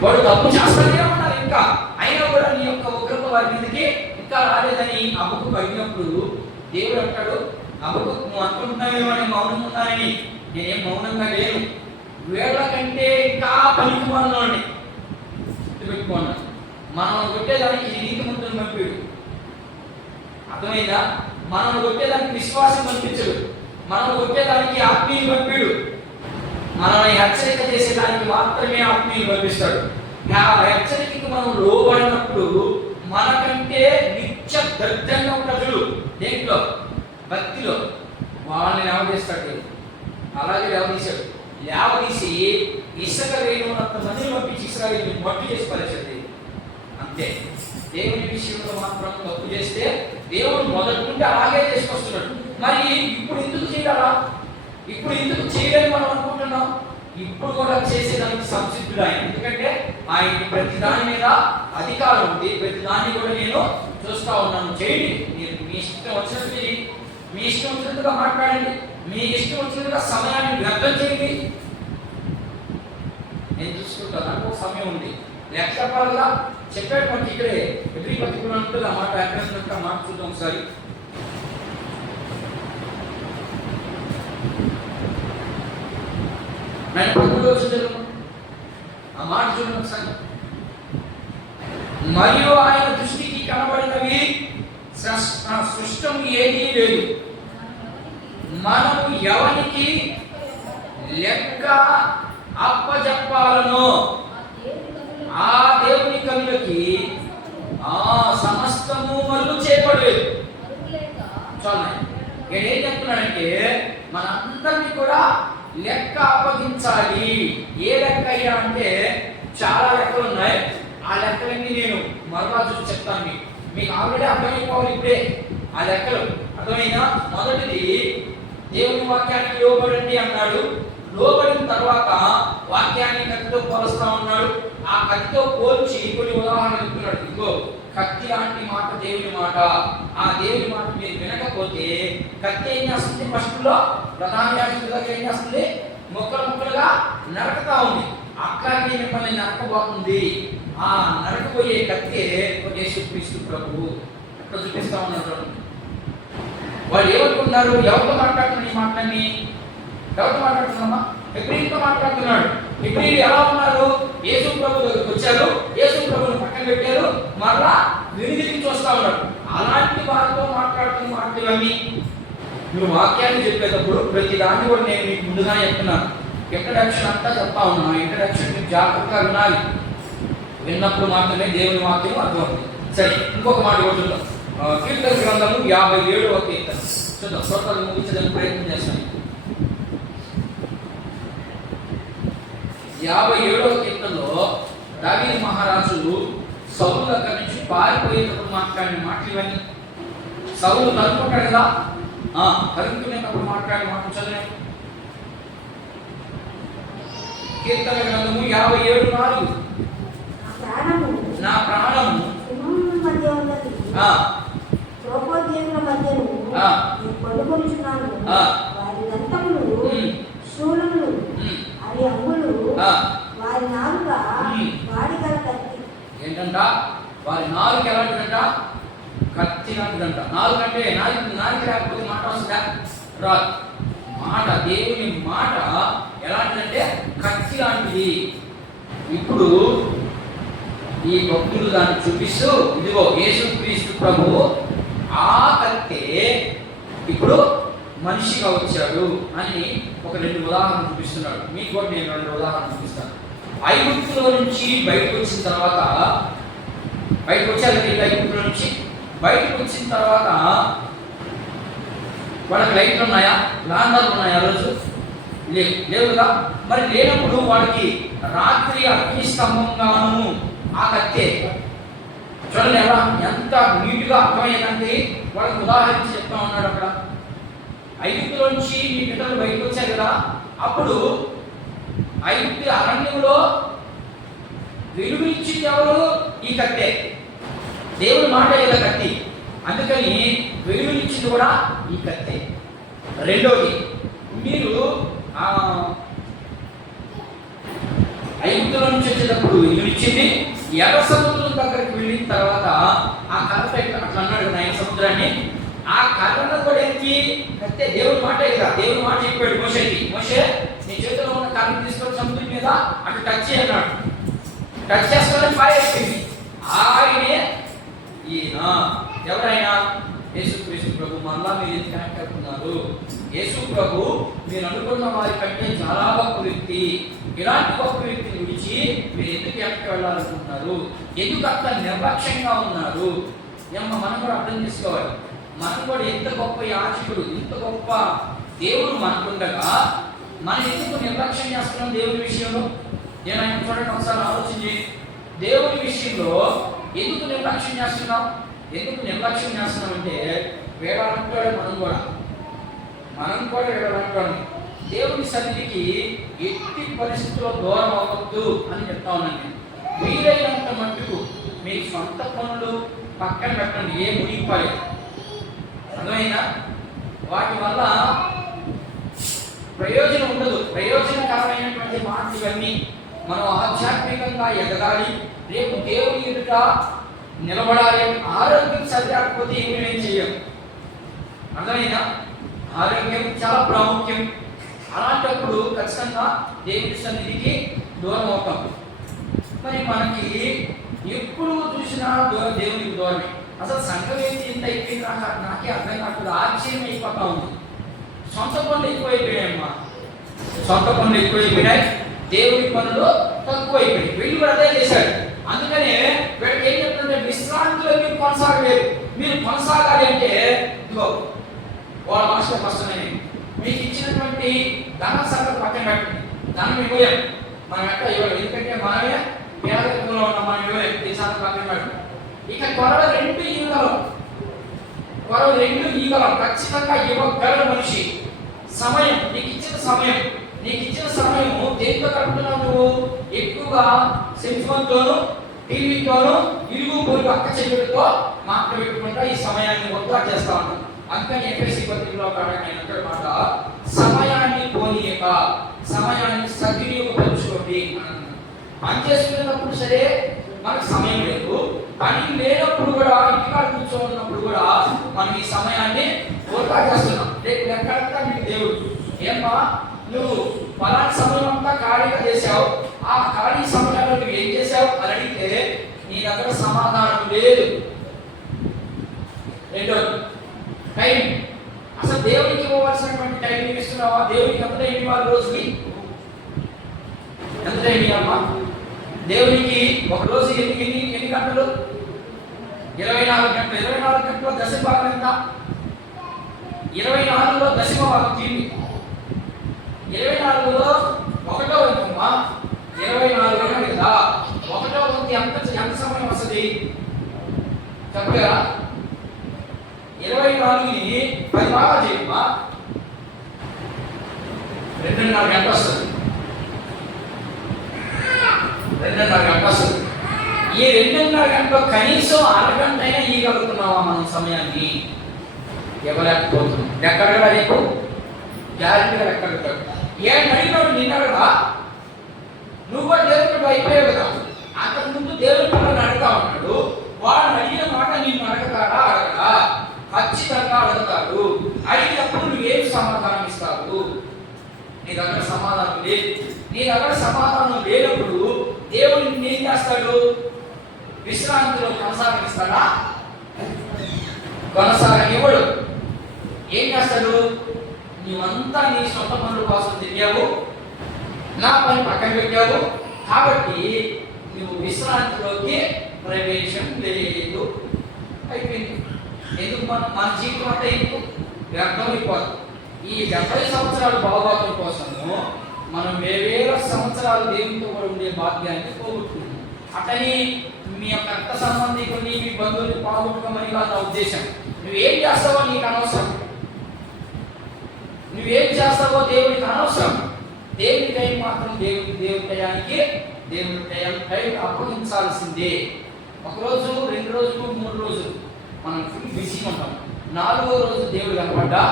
వాడు తప్పు చేస్తానే ఉన్నారు ఇంకా, అయినా కూడా నీ యొక్క ఉగ్రత వారి మీదకి ఇంకా రాలేదని హబక్కూకు అడిగినప్పుడు దేవుడు అంటాడు, హబక్కూకు నువ్వు అనుకుంటున్నావేమో నేను మౌనంగా ఉన్నానని, నేనేం మౌనంగా లేను, వీళ్ళకంటే ఇంకా పనికి వాళ్ళని పెట్టుకున్నాను. మనం కొట్టేదానికి నీతిమంతుని పంపాడు, అర్థమైందా? మనం కొట్టేదానికి విశ్వాసం పంపించడు, మనం కొట్టేదానికి ఆత్మీయులు పంపాడు, మనల్ని హెచ్చరిక చేసేదానికి మాత్రమే ఆత్మీయులు పంపిస్తాడు. ఆ హెచ్చరికకి మనం లోబడినప్పుడు మనకంటే నిత్య దర్జంగా ఉంటాడు దేంట్లో, భక్తిలో, వాళ్ళని లేవదీస్తాడు. అలాగే లేవదీశాడు, లేవదీసి ఇసుక వేయనంత మందిని పంపించి ఇస్రాయేలుని మట్టు చేసి పరిస్థితి అంతే. దేవుని విషయంలో మాత్రం తప్పు చేస్తే దేవుడు మొదటి నుండి అలాగే చేసుకొస్తున్నాడు. మరి ఇప్పుడు ఎందుకు చేయాలా? ఇప్పుడు ఎందుకు చేయలేని మనం అనుకుంటున్నాం? ఇప్పుడు కూడా చేసేదానికి సంసిద్ధుడు ఆయన, ఎందుకంటే ఆయనకి ప్రతి దాని మీద అధికారం ఉంది, ప్రతి దాన్ని కూడా నేను చూస్తా ఉన్నాను. చేయండి, మీరు మీ ఇష్టం వచ్చినట్టు చేయండి, మీ ఇష్టం వచ్చినట్టుగా మాట్లాడండి, మీ ఇష్టం వచ్చినట్టుగా సమయాన్ని వ్యర్థం చేయండి, నేను చూసుకుంటాను. నాకు ఒక సమయం ఉంది, లెక్క చెప్పాలి కదా. చెప్పాడు మనకి ఇక్కడే ఎవ్రీ పర్టికులర్ ఉంటుంది ఆ మాట, ఎక్కడ మాట చూద్దాం ఒకసారి. నేను 13వ వచనం ఆ మాట చూడండి ఒకసారి. మరియు ఆయన దృష్టికి కనబడినవి సృష్టం ఏదీ లేదు, మనము ఎవరికి లెక్క అప్పజెప్పాలను ఆ దేవుని కనులకి సమస్తము మరుగు చేయబడలేదు. చాలా ఇక్కడ ఏం చెప్తున్నాడంటే మన అందరినీ కూడా లెక్క అప్పగించాలి. ఏ లెక్క అయ్యా అంటే చాలా లెక్కలు ఉన్నాయి, ఆ లెక్కలన్నీ నేను మరలా చూసి చెప్తాను. మీకు ఆల్రెడీ అర్థమైపోవాలి ఇప్పుడే ఆ లెక్కలు, అర్థమైనా? మొదటిది దేవుని వాక్యానికి లోబడండి అన్నాడు. లోబడిన తర్వాత వాక్యాన్ని కత్తితో పోలుస్తా ఉన్నాడు. ఆ కత్తితో పోల్చి కొన్ని ఉదాహరణలు చెప్తున్నాడు. ఇదిగో కత్తి లాంటి మాట దేవుని మాట, ఆ దేవుని మాట మీరు వినకపోతే కత్తి ఏం చేస్తుంది? ఫస్ట్ లో ప్రధాన యాజకుడిగా ఏం చేస్తుంది? ముక్కలు ముక్కలుగా నరకతా ఉంది. అట్లాగే మిమ్మల్ని నరకబోతుంది. ఆ నరకపోయే కత్తి యేసుక్రీస్తు ప్రభువు అట్లా చూపిస్తా ఉన్నాడు. వాళ్ళు ఏమనుకున్నారు? ఎవరితో మాట్లాడుతున్నారు ఈ మాటలన్నీ? ఎవరితో మాట్లాడుతున్నామా? హెబ్రీయులతో మాట్లాడుతున్నాడు. హెబ్రీయులు ఎలా ఉన్నారు? యేసు ప్రభు దగ్గరికి వచ్చారు, యేసు ప్రభుని పక్కన పెట్టారు, మరలా వినిదిరించి వస్తా ఉన్నాడు. అలాంటి వారితో మాట్లాడుతున్న మాటలన్నీ మీరు వాక్యాన్ని చెప్పేటప్పుడు ప్రతి దాన్ని కూడా నేను మీకు ముందుగా చెప్తున్నాను. ఇంట్రడక్షన్ అంతా చెప్తా ఉన్నాను. ఇంట్రడక్షన్ మీరు జాగ్రత్తగా వినాలి, విన్నప్పుడు మాత్రమే దేవుని వాక్యం అర్థమవుతుంది. సరే, ఇంకొక మాట కూడా చూద్దాం. కీర్తన గ్రంథము 57వ కీర్తన చూద్దాం. శ్రోతలు ముగించడానికి ప్రయత్నం చేస్తాను. 57వ కీర్తనలో దావీదు మహారాజు సౌలు దగ్గర నుంచి పారిపోయేటప్పుడు మాట్లాడిన మాటలు ఇవన్నీ. సౌలు కలుపుకుంటాడు కదా, కలుపుకునేటప్పుడు మాట్లాడిన మాటలు చదివే కీర్తన గ్రంథము 57:4 నా ప్రాణము ఏంటంట? వారి నాలుగు ఎలాంటిదంట? కత్తి లాంటిదంట. నాలుగు అంటే నాలుగు లేకపోతే మాట వస్తుందా? రాదు. మాట, దేవుని మాట ఎలాంటిదంటే కత్తి లాంటిది. ఇప్పుడు ఈ భక్తులు దాన్ని చూపిస్తూ ఇదిగో యేసుక్రీస్తు ప్రభువు ఆ కత్తే ఇప్పుడు మనిషిగా వచ్చాడు అని ఒక 2 ఉదాహరణలు చూపిస్తున్నాడు. మీకు కూడా నేను 2 ఉదాహరణలు చూపిస్తాను. ఐగుప్తులో నుంచి బయటకు వచ్చిన తర్వాత, బయటకు వచ్చారండి. ఐగుప్తులో నుంచి బయటకు వచ్చిన తర్వాత వాళ్ళకి లైట్లు ఉన్నాయా? లాండర్లు ఉన్నాయా? రోజు లేవుగా. మరి లేనప్పుడు వాళ్ళకి రాత్రి అగ్ని స్తంభంగాను ఆ కత్తే. చూడండి ఎలా ఎంత నీట్గా అర్థమయ్యేదంటే వాళ్ళకి ఉదాహరించి చెప్తా ఉన్నాడు. అక్కడ ఐగుప్తులో నుంచి మీ బిడ్డలు బయటకు వచ్చారు కదా, అప్పుడు ఐగుప్తు అరణ్యంలో వెలుగు ఇచ్చింది ఎవరు? ఈ కత్తే. దేవుని మాట ఇలా కత్తి, అందుకని వెలుగునిచ్చింది కూడా ఈ కత్తే. రెండోది, మీరు ఐగుప్తుల నుంచి వచ్చేటప్పుడు ఇచ్చింది. ఎర్ర సముద్రం దగ్గరికి వెళ్ళిన తర్వాత ఆ కర్ర అట్లా అన్నాడు ఆయన సముద్రాన్ని. ఆ కర్రను కూడా ఏంటి అంటే దేవుడి మాటే కదా, దేవుడి మాట చెప్పాడు మోషేకి, మోషే నీ చేతిలో ఉన్న కర్రను తీసుకొని సముద్రం మీద అటు టచ్ చేయన్నాడు. టచ్ చేసుకోవడానికి పారేసింది. ఆయనే ఈయన ఎవరైనా యేసుక్రీస్తు ప్రభు. మళ్ళా మీరు ఎందుకు కనెక్ట్ అవుతున్నారు? యేసు ప్రభు మీరు అనుకున్న వారి కంటే చాలా గొప్ప వ్యక్తి. ఇలాంటి గొప్ప వ్యక్తిని విడిచి మీరు ఎందుకు వెనక్కి వెళ్ళాలనుకుంటున్నారు? ఎందుకు అంత నిర్లక్ష్యంగా ఉన్నారు? ఏమో మనం కూడా అర్థం చేసుకోవాలి. మనం కూడా ఎంత గొప్ప యాజకుడు, ఎంత గొప్ప దేవుడు మనకుండగా మనం ఎందుకు నిర్లక్ష్యం చేస్తున్నాం దేవుని విషయంలో? నేను ఆయన చూడండి ఒకసారి ఆలోచించి, దేవుని విషయంలో ఎందుకు నిర్లక్ష్యం చేస్తున్నాం? ఎందుకు నిర్లక్ష్యం చేస్తున్నాం అంటే వేడాలంటాడు మనం కూడా వేడాలంటాడు. దేవుని సన్నిధికి ఎట్టి పరిస్థితుల్లో దూరం అవ్వద్దు అని చెప్తా ఉన్నాను. వీలైనంత మట్టుకు మీ సొంత పనులు పక్కన పెట్టండి, ఏ మునిగిపోయి అర్థమైనా వాటి వల్ల ప్రయోజనం ఉండదు. ప్రయోజనకరమైనటువంటి మాటలు ఇవన్నీ. మనం ఆధ్యాత్మికంగా ఎదగాలి, రేపు దేవుని ఎదుట నిలబడాలి. ఆరోగ్యం సరిపోతే ఏం చేయం. అర్థమైనా ఆరోగ్యం చాలా ప్రాముఖ్యం. అలాంటప్పుడు ఖచ్చితంగా దేవుని సన్నిధికి దూరం అవుతాం. మరి మనకి ఎప్పుడు చూసినా దేవునికి దూరమే. అసలు సంఘం ఏంటి ఇంత అయిపోయింది నాకే అర్థం కాకుండా ఆశ్చర్యం అయిపోతా ఉంది. సొంత పనులు ఎక్కువైపోయాయమ్మా, సొంత పనులు ఎక్కువైపోయినాయి, దేవుడి పనులు తక్కువైపోయాయి. వీళ్ళు కూడా అదే చేశాడు. అందుకనే వీళ్ళకి ఏం చెప్తుంటే విశ్రాంతిలో మీరు కొనసాగలేదు. మీరు కొనసాగాలి అంటే ఇదిగో వాళ్ళ మాస్టర్ వస్తున్నాయి. మీకు ఇచ్చినటువంటి ధన సంగతి పక్కన పెట్టండి. ధనం ఇవ్వలేం, మనం ఎక్కడ ఇవ్వలేం. ఎందుకంటే మనమే పేదరికంలో ఉన్నాం, మనం ఇవ్వలేం. ఈ సంగతి పక్కన పెట్టండి. ఇక కొరవ రెండు ఈగలం ఖచ్చితంగా ఇవ్వగలడు మనిషి. సమయం, నీకు ఇచ్చిన సమయము దేంతో కడుపుతున్నావు నువ్వు? ఎక్కువగా సెల్ ఫోన్తోను, టీవీతోను, ఇరుగు పొరుగు అక్క చెల్లెలతో మాట్లాడుకుంటా ఈ సమయాన్ని వృధా చేస్తా ఉన్నాం. అందుకని ఎఫ్ఎస్సి పత్రికలో మాట సమయాన్ని పోనీయక సమయాన్ని సద్వినియోగపరుచుకోండి అన్నాడు. పని చేసుకున్నప్పుడు సరే మనకు సమయం లేదు, పని లేనప్పుడు కూడా ఇంటికాడ కూర్చోన్నప్పుడు కూడా మనం ఈ సమయాన్ని వృధా చేస్తున్నాం. రేపు ఎక్కడంతా నీకు దేవుడు ఏమ్మా నువ్వు పలానా సమయం అంతా ఖాళీగా చేసావు, ఆ ఖాళీ సమయంలో నువ్వు ఏం చేసావు అని అడిగితే నీ దగ్గర సమాధానం లేదు. రెండోది టైం. అసలు దేవునికి ఇవ్వవలసినటువంటి టైం ఇస్తున్నావా? దేవునికి ఎంత టైం ఇవ్వాలి? రోజుకి ఎంత టైం ఇవ్వమ్మా? దేవునికి ఒక రోజు ఎన్ని గంటలు? 24 గంటలు. 24 గంటల్లో దశమ భాగం ఎంత? 24లో దశమ భాగం తీయండి. 24లో 1వ వంతమ్మా. 24 అన్నాడు కదా, 1వ వంతు ఎంత సమయం వస్తుంది చెప్పలేరా? 24ని 10 భాగాలు చేయమ్మా, 2.5 గంటలు వస్తుంది. 2.5 గంటలు వస్తుంది. ఈ 2.5 గంటలో కనీసం అరగంట అయినా ఇవ్వగలుగుతున్నావా మనం సమయాన్ని? ఇవ్వలేకపోతున్నాం. ఎక్కడ రేపు గ్యారెంటీగా ఎక్కడ ఏం అడిగినాడు నిన్న కదా, నువ్వు కూడా దేవుడు అయిపోయావు కదా. అంతకుముందు దేవుడి పిల్లల్ని అడుగుతా ఉన్నాడు. వాళ్ళని అడిగిన మాట నిన్ను అడగతాడా? అడగడా? ఖచ్చితంగా అడుగుతాడు. అడిగినప్పుడు నువ్వేం సమాధానం ఇస్తావు? నీ దగ్గర సమాధానం లేదు. నీ దగ్గర సమాధానం లేనప్పుడు దేవుడు నిన్ను ఏం చేస్తాడు? విశ్రాంతిలో కొనసాగిస్తాడా? కొనసాగనివ్వడు. ఏం చేస్తాడు? నువ్వంతా నీ సొంత పనుల కోసం తిరిగావు, నా పని పక్కన పెట్టావు, కాబట్టి నువ్వు విశ్రాంతిలోకి ప్రవేశం లేదు. అయిపోయింది. ఎందుకు మన జీవితం అంటే ఎందుకు వ్యర్థమైపోతుంది. ఈ 70 సంవత్సరాల బాగోగుల కోసము మనం వేవేల సంవత్సరాలు దేవునితో కూడా ఉండే భాగ్యాన్ని పోగొట్టుకుంటాం. అతని మీ యొక్క రక్త సంబంధికుని మీ బంధువుని పోగొట్టుకోమని నా ఉద్దేశం. నువ్వేం చేస్తావో నీకు అనవసరం. నువ్వేం చేస్తావో దేవునికి అనవసరం. దేవుని టైం మాత్రం దేవుని టయానికి దేవుని టైం అప్పగించాల్సిందే. ఒకరోజు, 2 రోజులు, 3 రోజులు మనం ఫుల్ బిజీగా ఉంటాం. 4వ రోజు దేవుడు కనపడ్డా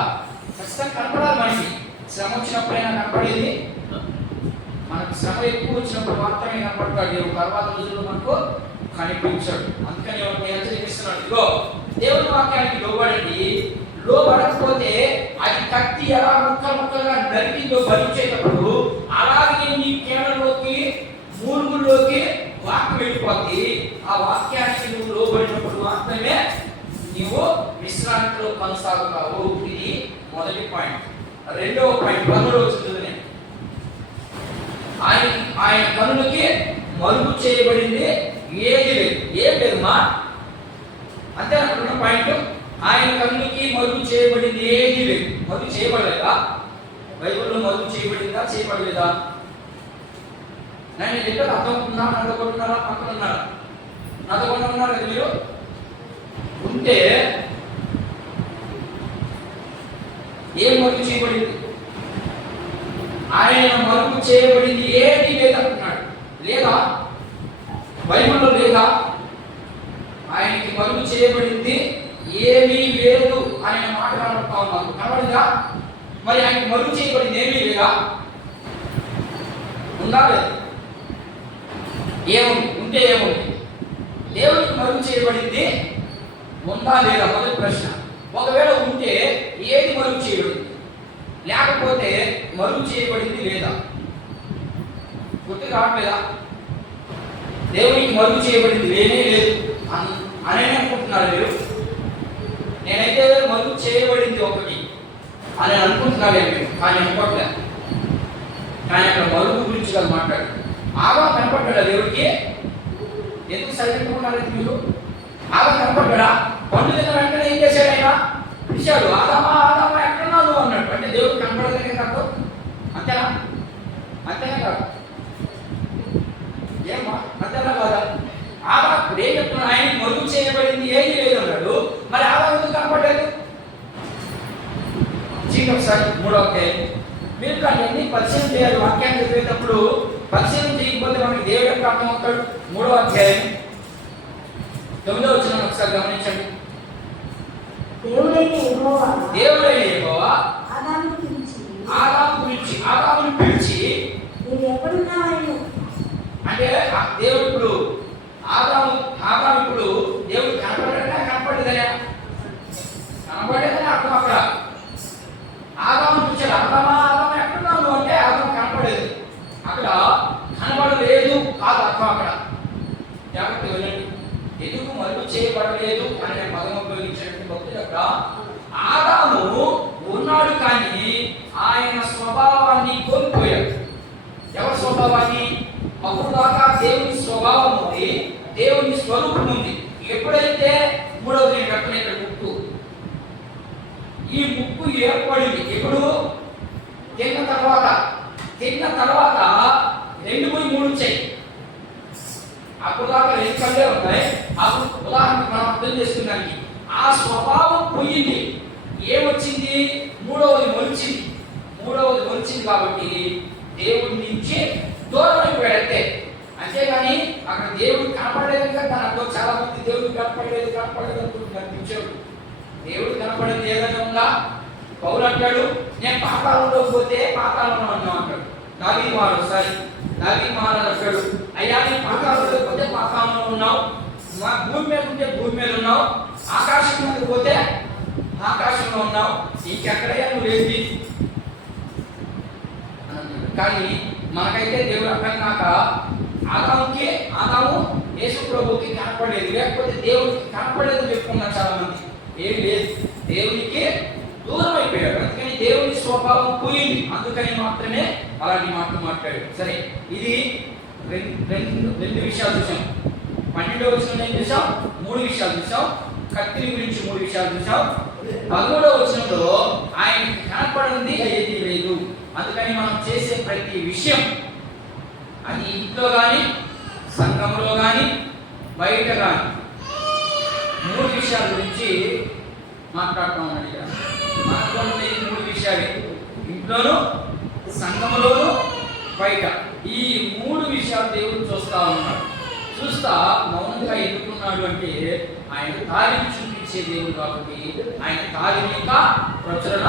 ఖచ్చితంగా కనపడాలి. మనిషి శ్రమ వచ్చినప్పుడైనా కనపడేది మనకు శ్రమ ఎక్కువ వచ్చినప్పుడు మాత్రమే కనపడతాడు దేవుడు, తర్వాత రోజుల్లో మనకు కనిపించాడు. అందుకని హెచ్చరిస్తున్నాడు, ఇదిగో దేవుని వాక్యానికి లోబడండి, లోబడకపోతే అది కత్తి ఎలా ముక్కలుగా నరికిందో భరించేటప్పుడు అలాగే నీ కేడలోకి మూలుగుల్లోకి వాక్యం వెళ్ళిపోద్ది. ఆ వాక్యానికి నువ్వు లోబడినప్పుడు మాత్రమే నీవు విశ్రాంతిలో కొనసాగుతావు. ఇది మొదటి పాయింట్. రెండవ పాయింట్ 10వ వచనంలోనే ఆయన కనులకి మరుగు చేయబడింది ఏది లేదు. ఏం లేదమ్మా, అంతే అక్కడ పాయింట్. ఆయన కన్నుకి మరుగు చేయబడింది ఏది లేదు. మరుగు చేయబడలేదా? బైబిల్లో మరుగు చేయబడిందా, చేయబడలేదా? నేను చెప్పేది అర్థమవుతుందా? నడగొట్టున్నారా? పక్కన ఉన్నారా? నడగొట్టున్నారు కదా మీరు? ఉంటే ఏం మరుగు చేయబడింది? ఆయన మరుగు చేయబడింది ఏది లేదంటున్నాడు. లేదా బైబిల్లో లేదా? ఆయనకి మరుగు చేయబడింది ఏమీ లేదు అనే మాట కనబడతా ఉన్నాను, కనబడిందా? మరి ఆయనకి మరుగు చేయబడింది ఏమీ లేదా? ఉందా? లేదు? ఏముంది? ఉంటే ఏముంది? దేవునికి మరుగు చేయబడింది ఉందా లేదా? మొదటి ప్రశ్న. ఒకవేళ ఉంటే ఏది మరుగు చేయబడింది? లేకపోతే మరుగు చేయబడింది లేదా? గుర్తు రావట్లేదా? దేవునికి మరుగు చేయబడింది లేనే లేదు అని అనుకుంటున్నారు మీరు. నేనైతే మరుగు చేయబడింది ఒకటి అని అనుకుంటున్నాను మీరు, కానీ అనుకోవట్లేదు. కానీ అక్కడ మరుగు గురించి కదా మాట్లాడు. ఆగా కనపడ్డా దేవుడికి? ఎందుకు సైలెంట్గా ఉన్నారు మీరు? ఆగా కనపడ్డా? పండు తిన్న వెంటనే ఏం చేశాడు? ఆయన పిలిచాడు, ఆదామా ఆదామా ఎక్కడున్నా నువ్వు అన్నాడు. అంటే దేవుడు కనపడలేనే కాదు, అంతేనా? అంతేనా కాదు? ఏమా అంతేనా కాదా? ఆదా ఇప్పుడు ఏం చెప్తున్నాడు? ఆయన మరుగు చేయబడింది ఏది లేదు అన్నాడు. మరి ఆదా ఎందుకు కనపడలేదు? ఒకసారి 3వ అధ్యాయం మీరు కానీ అన్ని పరిచయం చేయాలి. వాక్యాన్ని చదివేటప్పుడు పరిచయం చేయకపోతే మనకి దేవుడు యొక్క అర్థం అవుతాడు. 3వ అధ్యాయం 9వ వచనం ఒకసారి గమనించండి. దేవుడైన యెహోవా ఆదామును పిలిచి నీవు ఎక్కడున్నావని అంటే దేవుడు ఇప్పుడు ఆదాము ఇప్పుడు దేవుడు కనపడలేదనే అర్థం. అక్కడ ఆదాము పిలిచాడు, ఆదామా ఎక్కడున్నావు అంటే ఆదాము కనపడలేదు. అక్కడ కనబడలేదు కాదు అర్థం. అక్కడ జాగ్రత్త వెళ్ళండి. ఎందుకు మరుగు చేయబడలేదు అనే పదం ఉపయోగించినట్టు భక్తులు అక్కడ ఆదాము ఉన్నాడు కానీ ఆయన స్వభావాన్ని కోల్పోయాడు. ఎవరి స్వభావాన్ని? అప్పుడు దాకా దేవుని స్వభావం ఉంది, దేవుని స్వరూపం ఉంది. ఎప్పుడైతే 3వది నేను కట్టలేక ముక్కు, ఈ ముక్కు ఏర్పడింది ఎప్పుడు? తిన్న తర్వాత 2-3 వచ్చాయి. అప్పుడు దాకా 2 కళ్ళే ఉంటాయి. అప్పుడు ఉదాహరణకు మనం అర్థం చేసుకున్నానికి ఆ స్వభావం పోయింది. ఏమొచ్చింది? 3వది మొలిచింది కాబట్టి దేవుడి నుంచి దూరం అయిపోయాడంతే. అంతేగాని అక్కడ దేవుడు కనపడలేదు కదా. దాంట్లో చాలా మంది దేవుడు కనపడలేదు అనుకుంటున్నారు. దేవుడు కనపడేది ఏదైనా ఉందా? పౌలు అంటాడు, నేను పాతాళంలో పోతే పాతాళంలో ఉన్నావు అంటాడు. దావీదు మహారాజు అంటాడు, అయ్యా నేను పాతాళంలో పోతే పాతాళంలో ఉన్నావు, భూమి మీద ఉంటే భూమి మీద ఉన్నావు, ఆకాశం మీద పోతే ఆకాశంలో ఉన్నావు, ఇంకెక్కడయ్యా నువ్వు లేది? కానీ మనకైతే దేవుడు అర్థం కాక ఆదాము యేసు ప్రభువుకి కనపడలేదు, లేకపోతే దేవుడికి కనపడలేదు చెప్పుకున్నారు చాలా మంది. ఏమి లేదు, దేవునికి దూరం అయిపోయాడు. అందుకని దేవుని స్వభావం పోయింది. అందుకని మాత్రమే అలాంటి మాటలు మాట్లాడాడు. సరే, ఇది రెండు విషయాలు చూసాం. 12వ వచనంలో ఏం చూసాం? 3 విషయాలు చూసాం. కత్తిని గురించి 3 విషయాలు చూసాం. 13వ వచనంలో ఆయనకి కనపడింది ఏది లేదు. అందుకని మనం చేసే ప్రతి విషయం, అది ఇంట్లో కానీ సంఘంలో కానీ బయట కానీ, 3 విషయాల గురించి మాట్లాడుతూ ఉన్నాడు. మనకు 3 విషయాలు, ఇంట్లోనూ సంఘంలోనూ బయట. ఈ 3 విషయాలు దేవుడు చూస్తా ఉన్నాడు. చూస్తా మౌనంగా ఎన్నుకున్నాడు అంటే ఆయన కార్యం చూపించే దేవుడు కాబట్టి ఆయన కార్యం యొక్క ప్రచురణ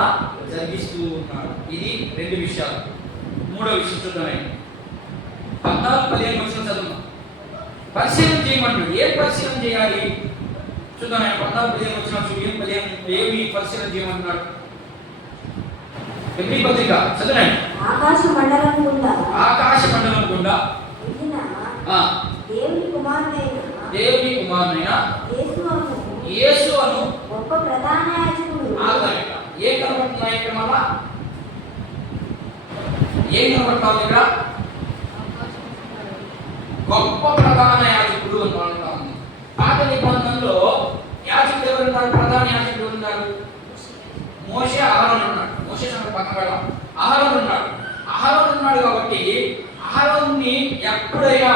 జరిగిస్తూ ఉన్నాడు. ఇది 2 విషయాలు. 3వ విషయం చూద్దాం. 14-15 వచ్చిన చదువు. పరిశీలన చేయమంటాడు. ఏం పరిశీలన చేయాలి చూద్దాం. ఆయన 14-15 వచ్చిన చూడు. ఏమి పరిశీలన చేయమంటున్నాడు? ఎబ్రీ పత్రిక చదవండి. ఆకాశ మండలం గుండా దేవుని కుమారుడైన యేసు అను గొప్ప ప్రధాన యాజకుడు. ఏం కనబడుతున్నాయి ఇక్కడ? మళ్ళా ఏం కనబడుతుంది ఇక్కడ? గొప్ప ప్రధాన యాజకుడు అని ఉంది. పాత నిబంధనలో యాజకుడు ఎవరు ఉన్నారు? ప్రధాన యాజకుడు ఉన్నారు. మోషే, అహరోను ఉన్నాడు. మోషే సంగతి పక్కన పెడదాం. అహరోను ఉన్నాడు కాబట్టి అహరోనుని ఎప్పుడైనా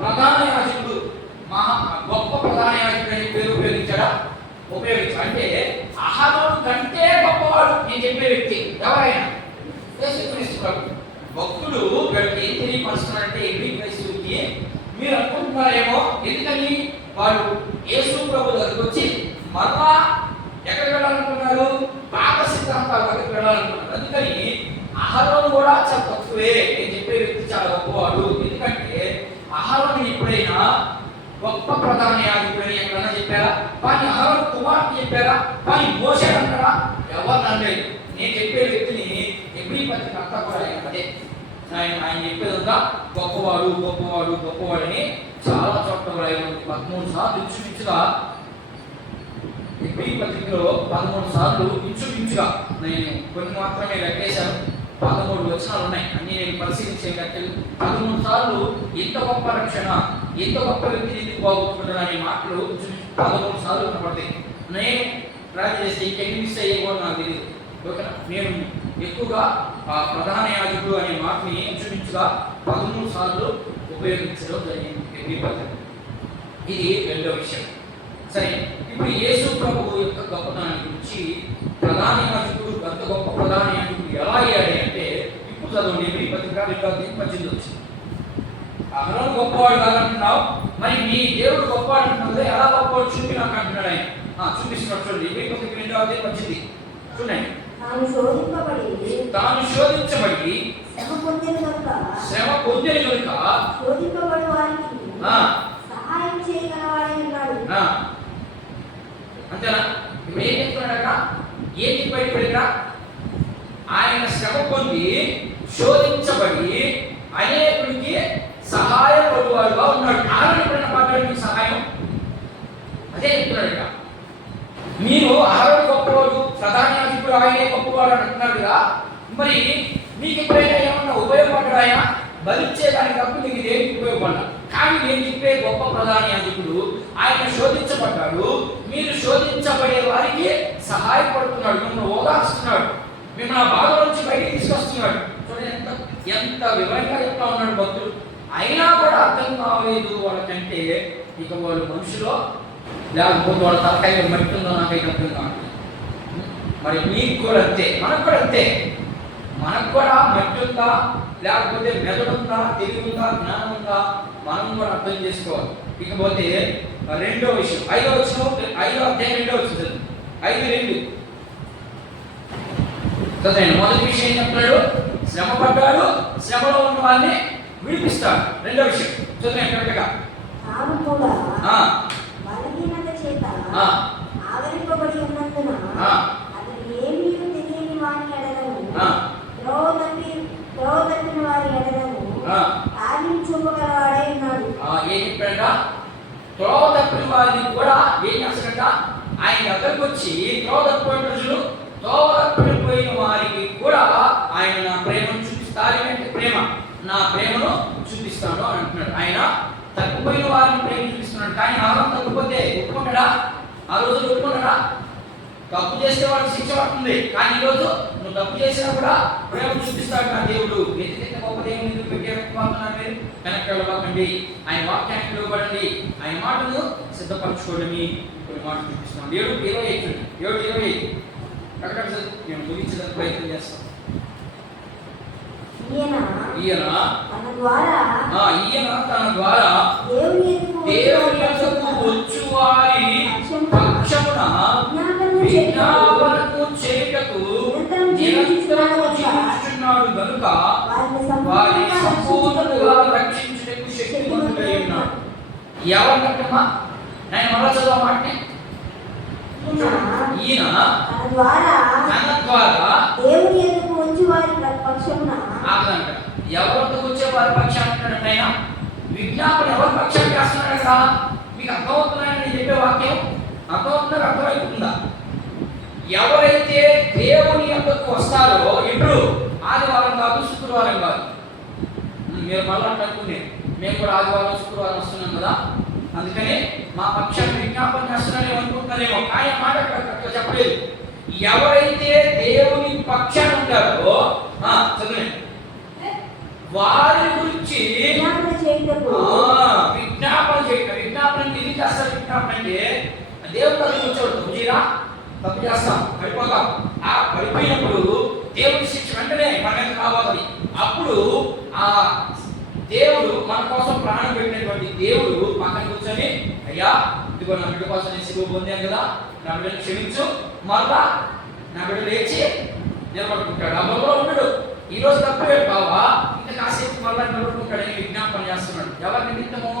ప్రధాన యాజకుడు, గొప్ప ప్రధాన యాజకుడు అని పేరు ఉపయోగించాడా? అంటే అహరోను కంటే గొప్పవాడు నేను చెప్పే వ్యక్తి ఎవరైనా యేసుక్రీస్తు ప్రభు. భక్తుడు వీళ్ళకి ఏం తెలియపరుస్తున్నారంటే ఎన్ని క్రైస్తవుకి మీరు అనుకుంటున్నారేమో, ఎందుకని వాడు యేసు ప్రభు దగ్గరికి వచ్చి మరలా ఎక్కడికి వెళ్ళాలనుకున్నారు? పాత సిద్ధాంతాల దగ్గరికి వెళ్ళాలనుకున్నారు. అందుకని అహరోను కూడా చాలా తక్కువే, నేను చెప్పే వ్యక్తి చాలా గొప్పవాడు. ఎందుకంటే అహరోను ఎప్పుడైనా గొప్ప ప్రధాన యాజకుడని ఎక్కడన్నా చెప్పారా? కానీ అహరోను కుమార్తె చెప్పారా? కానీ మోషే అంటారా? ఎవరు అనలేదు. నేను చెప్పే వ్యక్తిని ఎబ్రీ పత్రిక అంతా కూడా అదే ఆయన చెప్పేదంతా గొప్పవాడని చాలా చోట్ల రాయబడింది. 13 సార్లు ఇంచుమించుగా ఎబ్రీ పత్రికలో 13 సార్లు ఇంచుమించుగా, నేను కొన్ని మాత్రమే లెక్కేశాను. 13 వచనాలు ఉన్నాయి. అన్ని నేను పరిశీలించే లెక్కలు 13 సార్లు ఎంత గొప్ప రక్షణ, ఎంత గొప్ప వ్యక్తిని ఎందుకు బాగుంటున్నాడు అనే మాటలు 13 సార్లు కనపడతాయి. నేను ట్రాక్ చేస్తే ఇంకెన్ని మిస్ అయ్యే కూడా నాకు తెలియదు. ఓకేనా? నేను ఎక్కువగా ప్రధాన యాజకుడు అనే మాటని ఇంచుమించుగా 13 సార్లు ఉపయోగించడం జరిగింది ఎబ్రీ పత్రిక. ఇది రెండో విషయం. సరే, ఇప్పుడు యేసు ప్రభు యొక్క గొప్పతనాన్ని గురించి ప్రధాన యాజకుడు, అంత గొప్ప ప్రధాన యాజకుడు ఎలా అయ్యాడు అంటే ఇప్పుడు చదవండి. ఎబ్రీ పత్రిక 2:18 వచ్చింది. అహరోను గొప్పవాడు కాదంటున్నావు, మరి నీ దేవుడు గొప్పవాడు అంటున్నావు, ఎలా గొప్పవాడు చూపి నాకు అంటున్నాడు ఆయన. చూపిస్తున్నాడు చూడండి. ఎబ్రీ పత్రిక 2:18 చూడండి. తాను శోధించబడి శ్రమ పొందిన కనుక శోధింపబడు వారికి సహాయం చేయగలవాడై ఉన్నాడు. అంతేనా? ఇప్పుడు ఏం చెప్తున్నాడట? ఏం చెప్పాడు? ఆయన శ్రమ పొంది శోధించబడి అనేకుడికి సహాయపడువాడుగా ఉన్నాడు. ఆయన ఎప్పుడైనా పడ్డాడు మీకు సహాయం? అదే చెప్తున్నాడట. మీరు అహరోను గొప్పవాడు, ప్రధాన యాజకుడు ఆయనే గొప్పవాడు అని అంటున్నారు కదా, మరి మీకు ఎప్పుడైనా ఏమన్నా ఉపయోగపడ్డాడు? ఆయన బలిచ్చేదానికి తప్ప మీకు దేనికి ఉపయోగపడ్డా? కానీ నేను చెప్పే గొప్ప ప్రధాన యాజకుడు ఆయన శోధించబడ్డాడు. మీరు శోధించబడే వారికి సహాయపడుతున్నాడు, మిమ్మల్ని ఓదార్స్తున్నాడు, మిమ్మల్ని ఆ బాధ నుంచి బయటికి తీసుకొస్తున్నాడు. చూడండి ఎంత వివరంగా చెప్తా ఉన్నాడు భక్తుడు. అయినా కూడా అర్థం కాలేదు వాళ్ళకంటే ఇక వాళ్ళు మనుషులో లేకపోతే వాళ్ళ తలకాయ మట్టి ఉందో నాకైతే అర్థం కాదు. మరి మీకు కూడా అంతే, మనకు కూడా అంతే. మనకు కూడా మట్టి ఉందా, లేకపోతే మెదడు ఉందా, తెలివి ఉందా, జ్ఞానం ఉందా, మనం కూడా అర్థం చేసుకోవాలి. ఇకపోతే రెండో విషయం, 5వ వచనం, 5వ అధ్యాయం 2వ వచనం, 5:2 చదవండి. మొదటి విషయం ఏం చెప్తున్నాడు? శ్రమ పడ్డాడు, శ్రమలో ఉన్న వాళ్ళని విడిపిస్తాడు. రెండో విషయం చదవండి కరెక్ట్గా. బలహీనత చేత ఆవరింపబడి ఉన్నందున అతను ఏమీ తెలియని వారి ఎడలను త్రోవదప్పిన వారి ఎడలను కార్యం చూపగలవాడై ఉన్నాడు. ఏం చెప్పాడ? త్రోవదప్పిన వారిని కూడా ఏం చేస్తాడంట? ఆయన దగ్గరకు వచ్చి త్రోవదప్పిన రోజులు త్రోవదప్పిపోయిన వారికి కూడా ఆయన నా ప్రేమను చూపిస్తాను. ప్రేమ, నా ప్రేమను చూపిస్తాను అని అంటున్నాడు. ఆయన తప్పిపోయిన వారిని ప్రేమ చూపిస్తున్నాడు. కానీ అహరోను తప్పిపోతే ఒప్పుకుంటాడా? ఆ రోజు ఒప్పుకుంటాడా? తప్పు చేస్తే వాడు శిక్ష పడుతుంది. కానీ ఈరోజు నువ్వు తప్పు చేసినా కూడా ప్రేమ చూపిస్తాడు నా దేవుడు. ఎందుకంటే గొప్ప దేవుడు పెట్టేస్తున్నారు. మీరు వెనక్కి వెళ్ళకండి, ఆయన వాక్యానికి ఇవ్వబడండి, ఆయన మాటను సిద్ధపరచుకోవడని కొన్ని మాటలు చూపిస్తున్నాడు. 7:20 అక్కడ నేను ముగించడానికి ప్రయత్నం చేస్తాను. ఈయన తన ద్వారా దేవుని యొద్దకు వచ్చువారి పక్షమున విజ్ఞాపనము చేయుటకు నిరంతరము జీవించుచున్నాడు గనుక వారిని సంపూర్ణంగా రక్షించు ఎవరినమ్మా నేను మళ్ళా చదువు మాటని ఈయన తన ద్వారా దేవుని ఎదుగు వచ్చి వారి పక్షమున ఆగదంట. ఎవరితో వచ్చే వారి పక్షాన్ని అంటాడంటే ఆయన విజ్ఞాపన ఎవరి పక్షాన్ని చేస్తున్నాడు కదా. మీకు అర్థమవుతున్నాయని నేను చెప్పే వాక్యం అర్థమవుతుందా? అర్థమవుతుందా? ఎవరైతే దేవుని యొక్కకు వస్తారో ఎప్పుడు ఆదివారం కాదు, శుక్రవారం కాదు. మీరు మళ్ళీ అనుకునే మేము కూడా ఆదివారం శుక్రవారం వస్తున్నాం కదా, అందుకని మా పక్షాన్ని విజ్ఞాపన చేస్తున్నారని అనుకుంటున్నారేమో. కానీ మాట అక్కడ చెప్పలేదు. ఎవరైతే దేవుని పక్షాన్ని ఉంటారో చదువు వారి గురించి విజ్ఞాపన చేయటం. విజ్ఞాపన ఎందుకు చేస్తారు? విజ్ఞాపన అంటే దేవుడు దగ్గరికి వచ్చాడు, తప్పుజీరా తప్పు చేస్తాం, పడిపోతాం. ఆ పడిపోయినప్పుడు దేవుడి శిక్ష వెంటనే మన మీద కావాలి. అప్పుడు ఆ దేవుడు మన కోసం ప్రాణం పెట్టినటువంటి దేవుడు పక్కన కూర్చొని, అయ్యా ఇదిగో నా బిడ్డ కోసం నేను శిలువ పొందాను కదా, నా బిడ్డను క్షమించు, మరలా నా బిడ్డ లేచి నిలబడుకుంటాడు. ఆ బొమ్మలో ఉన్నాడు. ఈ రోజు తప్పలేదు బావా, ఇంకా కాసేపు మరలా నిలబడుకుంటాడని విజ్ఞాపన చేస్తున్నాడు. ఎవరి నిమిత్తము?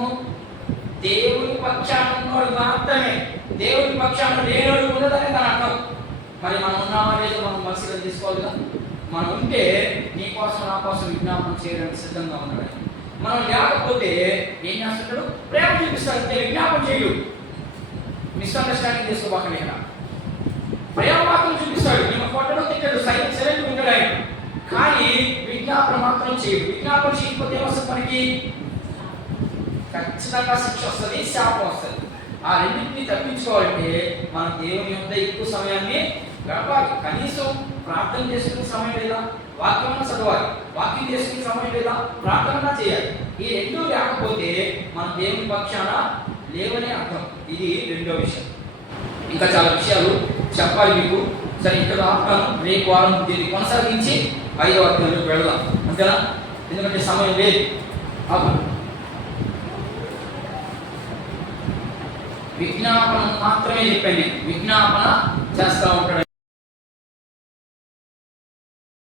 దేవుని పక్షాన ఉన్నవాడు మాత్రమే. దేవుని పక్షాన లేనోడు ఉండదని దాని అర్థం. మరి మనం ఉన్నామా లేదో మనం మనసులో తీసుకోవాలిగా. మనం ఉంటే నీ కోసం నా కోసం విజ్ఞాపన చేయడానికి సిద్ధంగా ఉన్నాడు. మనం లేకపోతే ఏం చేస్తుంటాడు? ప్రేమ చూపిస్తాడు, నేను విజ్ఞాపన చేయడు. మిస్అండర్స్టాండింగ్ చేసుకోబాకండి. ఇక్కడ ప్రేమ మాత్రం చూపిస్తాడు, నేను ఫోటోలో తిట్టాడు, సైలెంట్ ఉంటాడు ఆయన. కానీ విజ్ఞాపన మాత్రం చేయడు. విజ్ఞాపన చేయకపోతే ఏమొస్తుంది? మనకి ఖచ్చితంగా శిక్ష వస్తుంది, శాపం వస్తుంది. ఆ రెండింటిని తప్పించుకోవాలంటే మనం దేవుని యొక్క ఎక్కువ సమయాన్ని గడపాలి. కనీసం ప్రార్థన చేసుకునే సమయం లేదా, వాక్యం చదవాలి, వాక్యం చేసుకునే సమయం లేదా, ప్రార్థన చేయాలి. ఈ రెండు లేకపోతే మనం దేవుని పక్షాన లేవనే అర్థం. ఇది రెండో విషయం. ఇంకా చాలా విషయాలు చెప్పాలి మీకు. సరే, ఇక్కడ ఆపుతాను. రేపు వారం దీన్ని కొనసాగించి 5వ అధ్యాయంలోకి వెళదాం, అంతేనా? ఎందుకంటే సమయం లేదు. విజ్ఞాపన మాత్రమే చెప్పాను. విజ్ఞాపన చేస్తూ ఉంటాడు.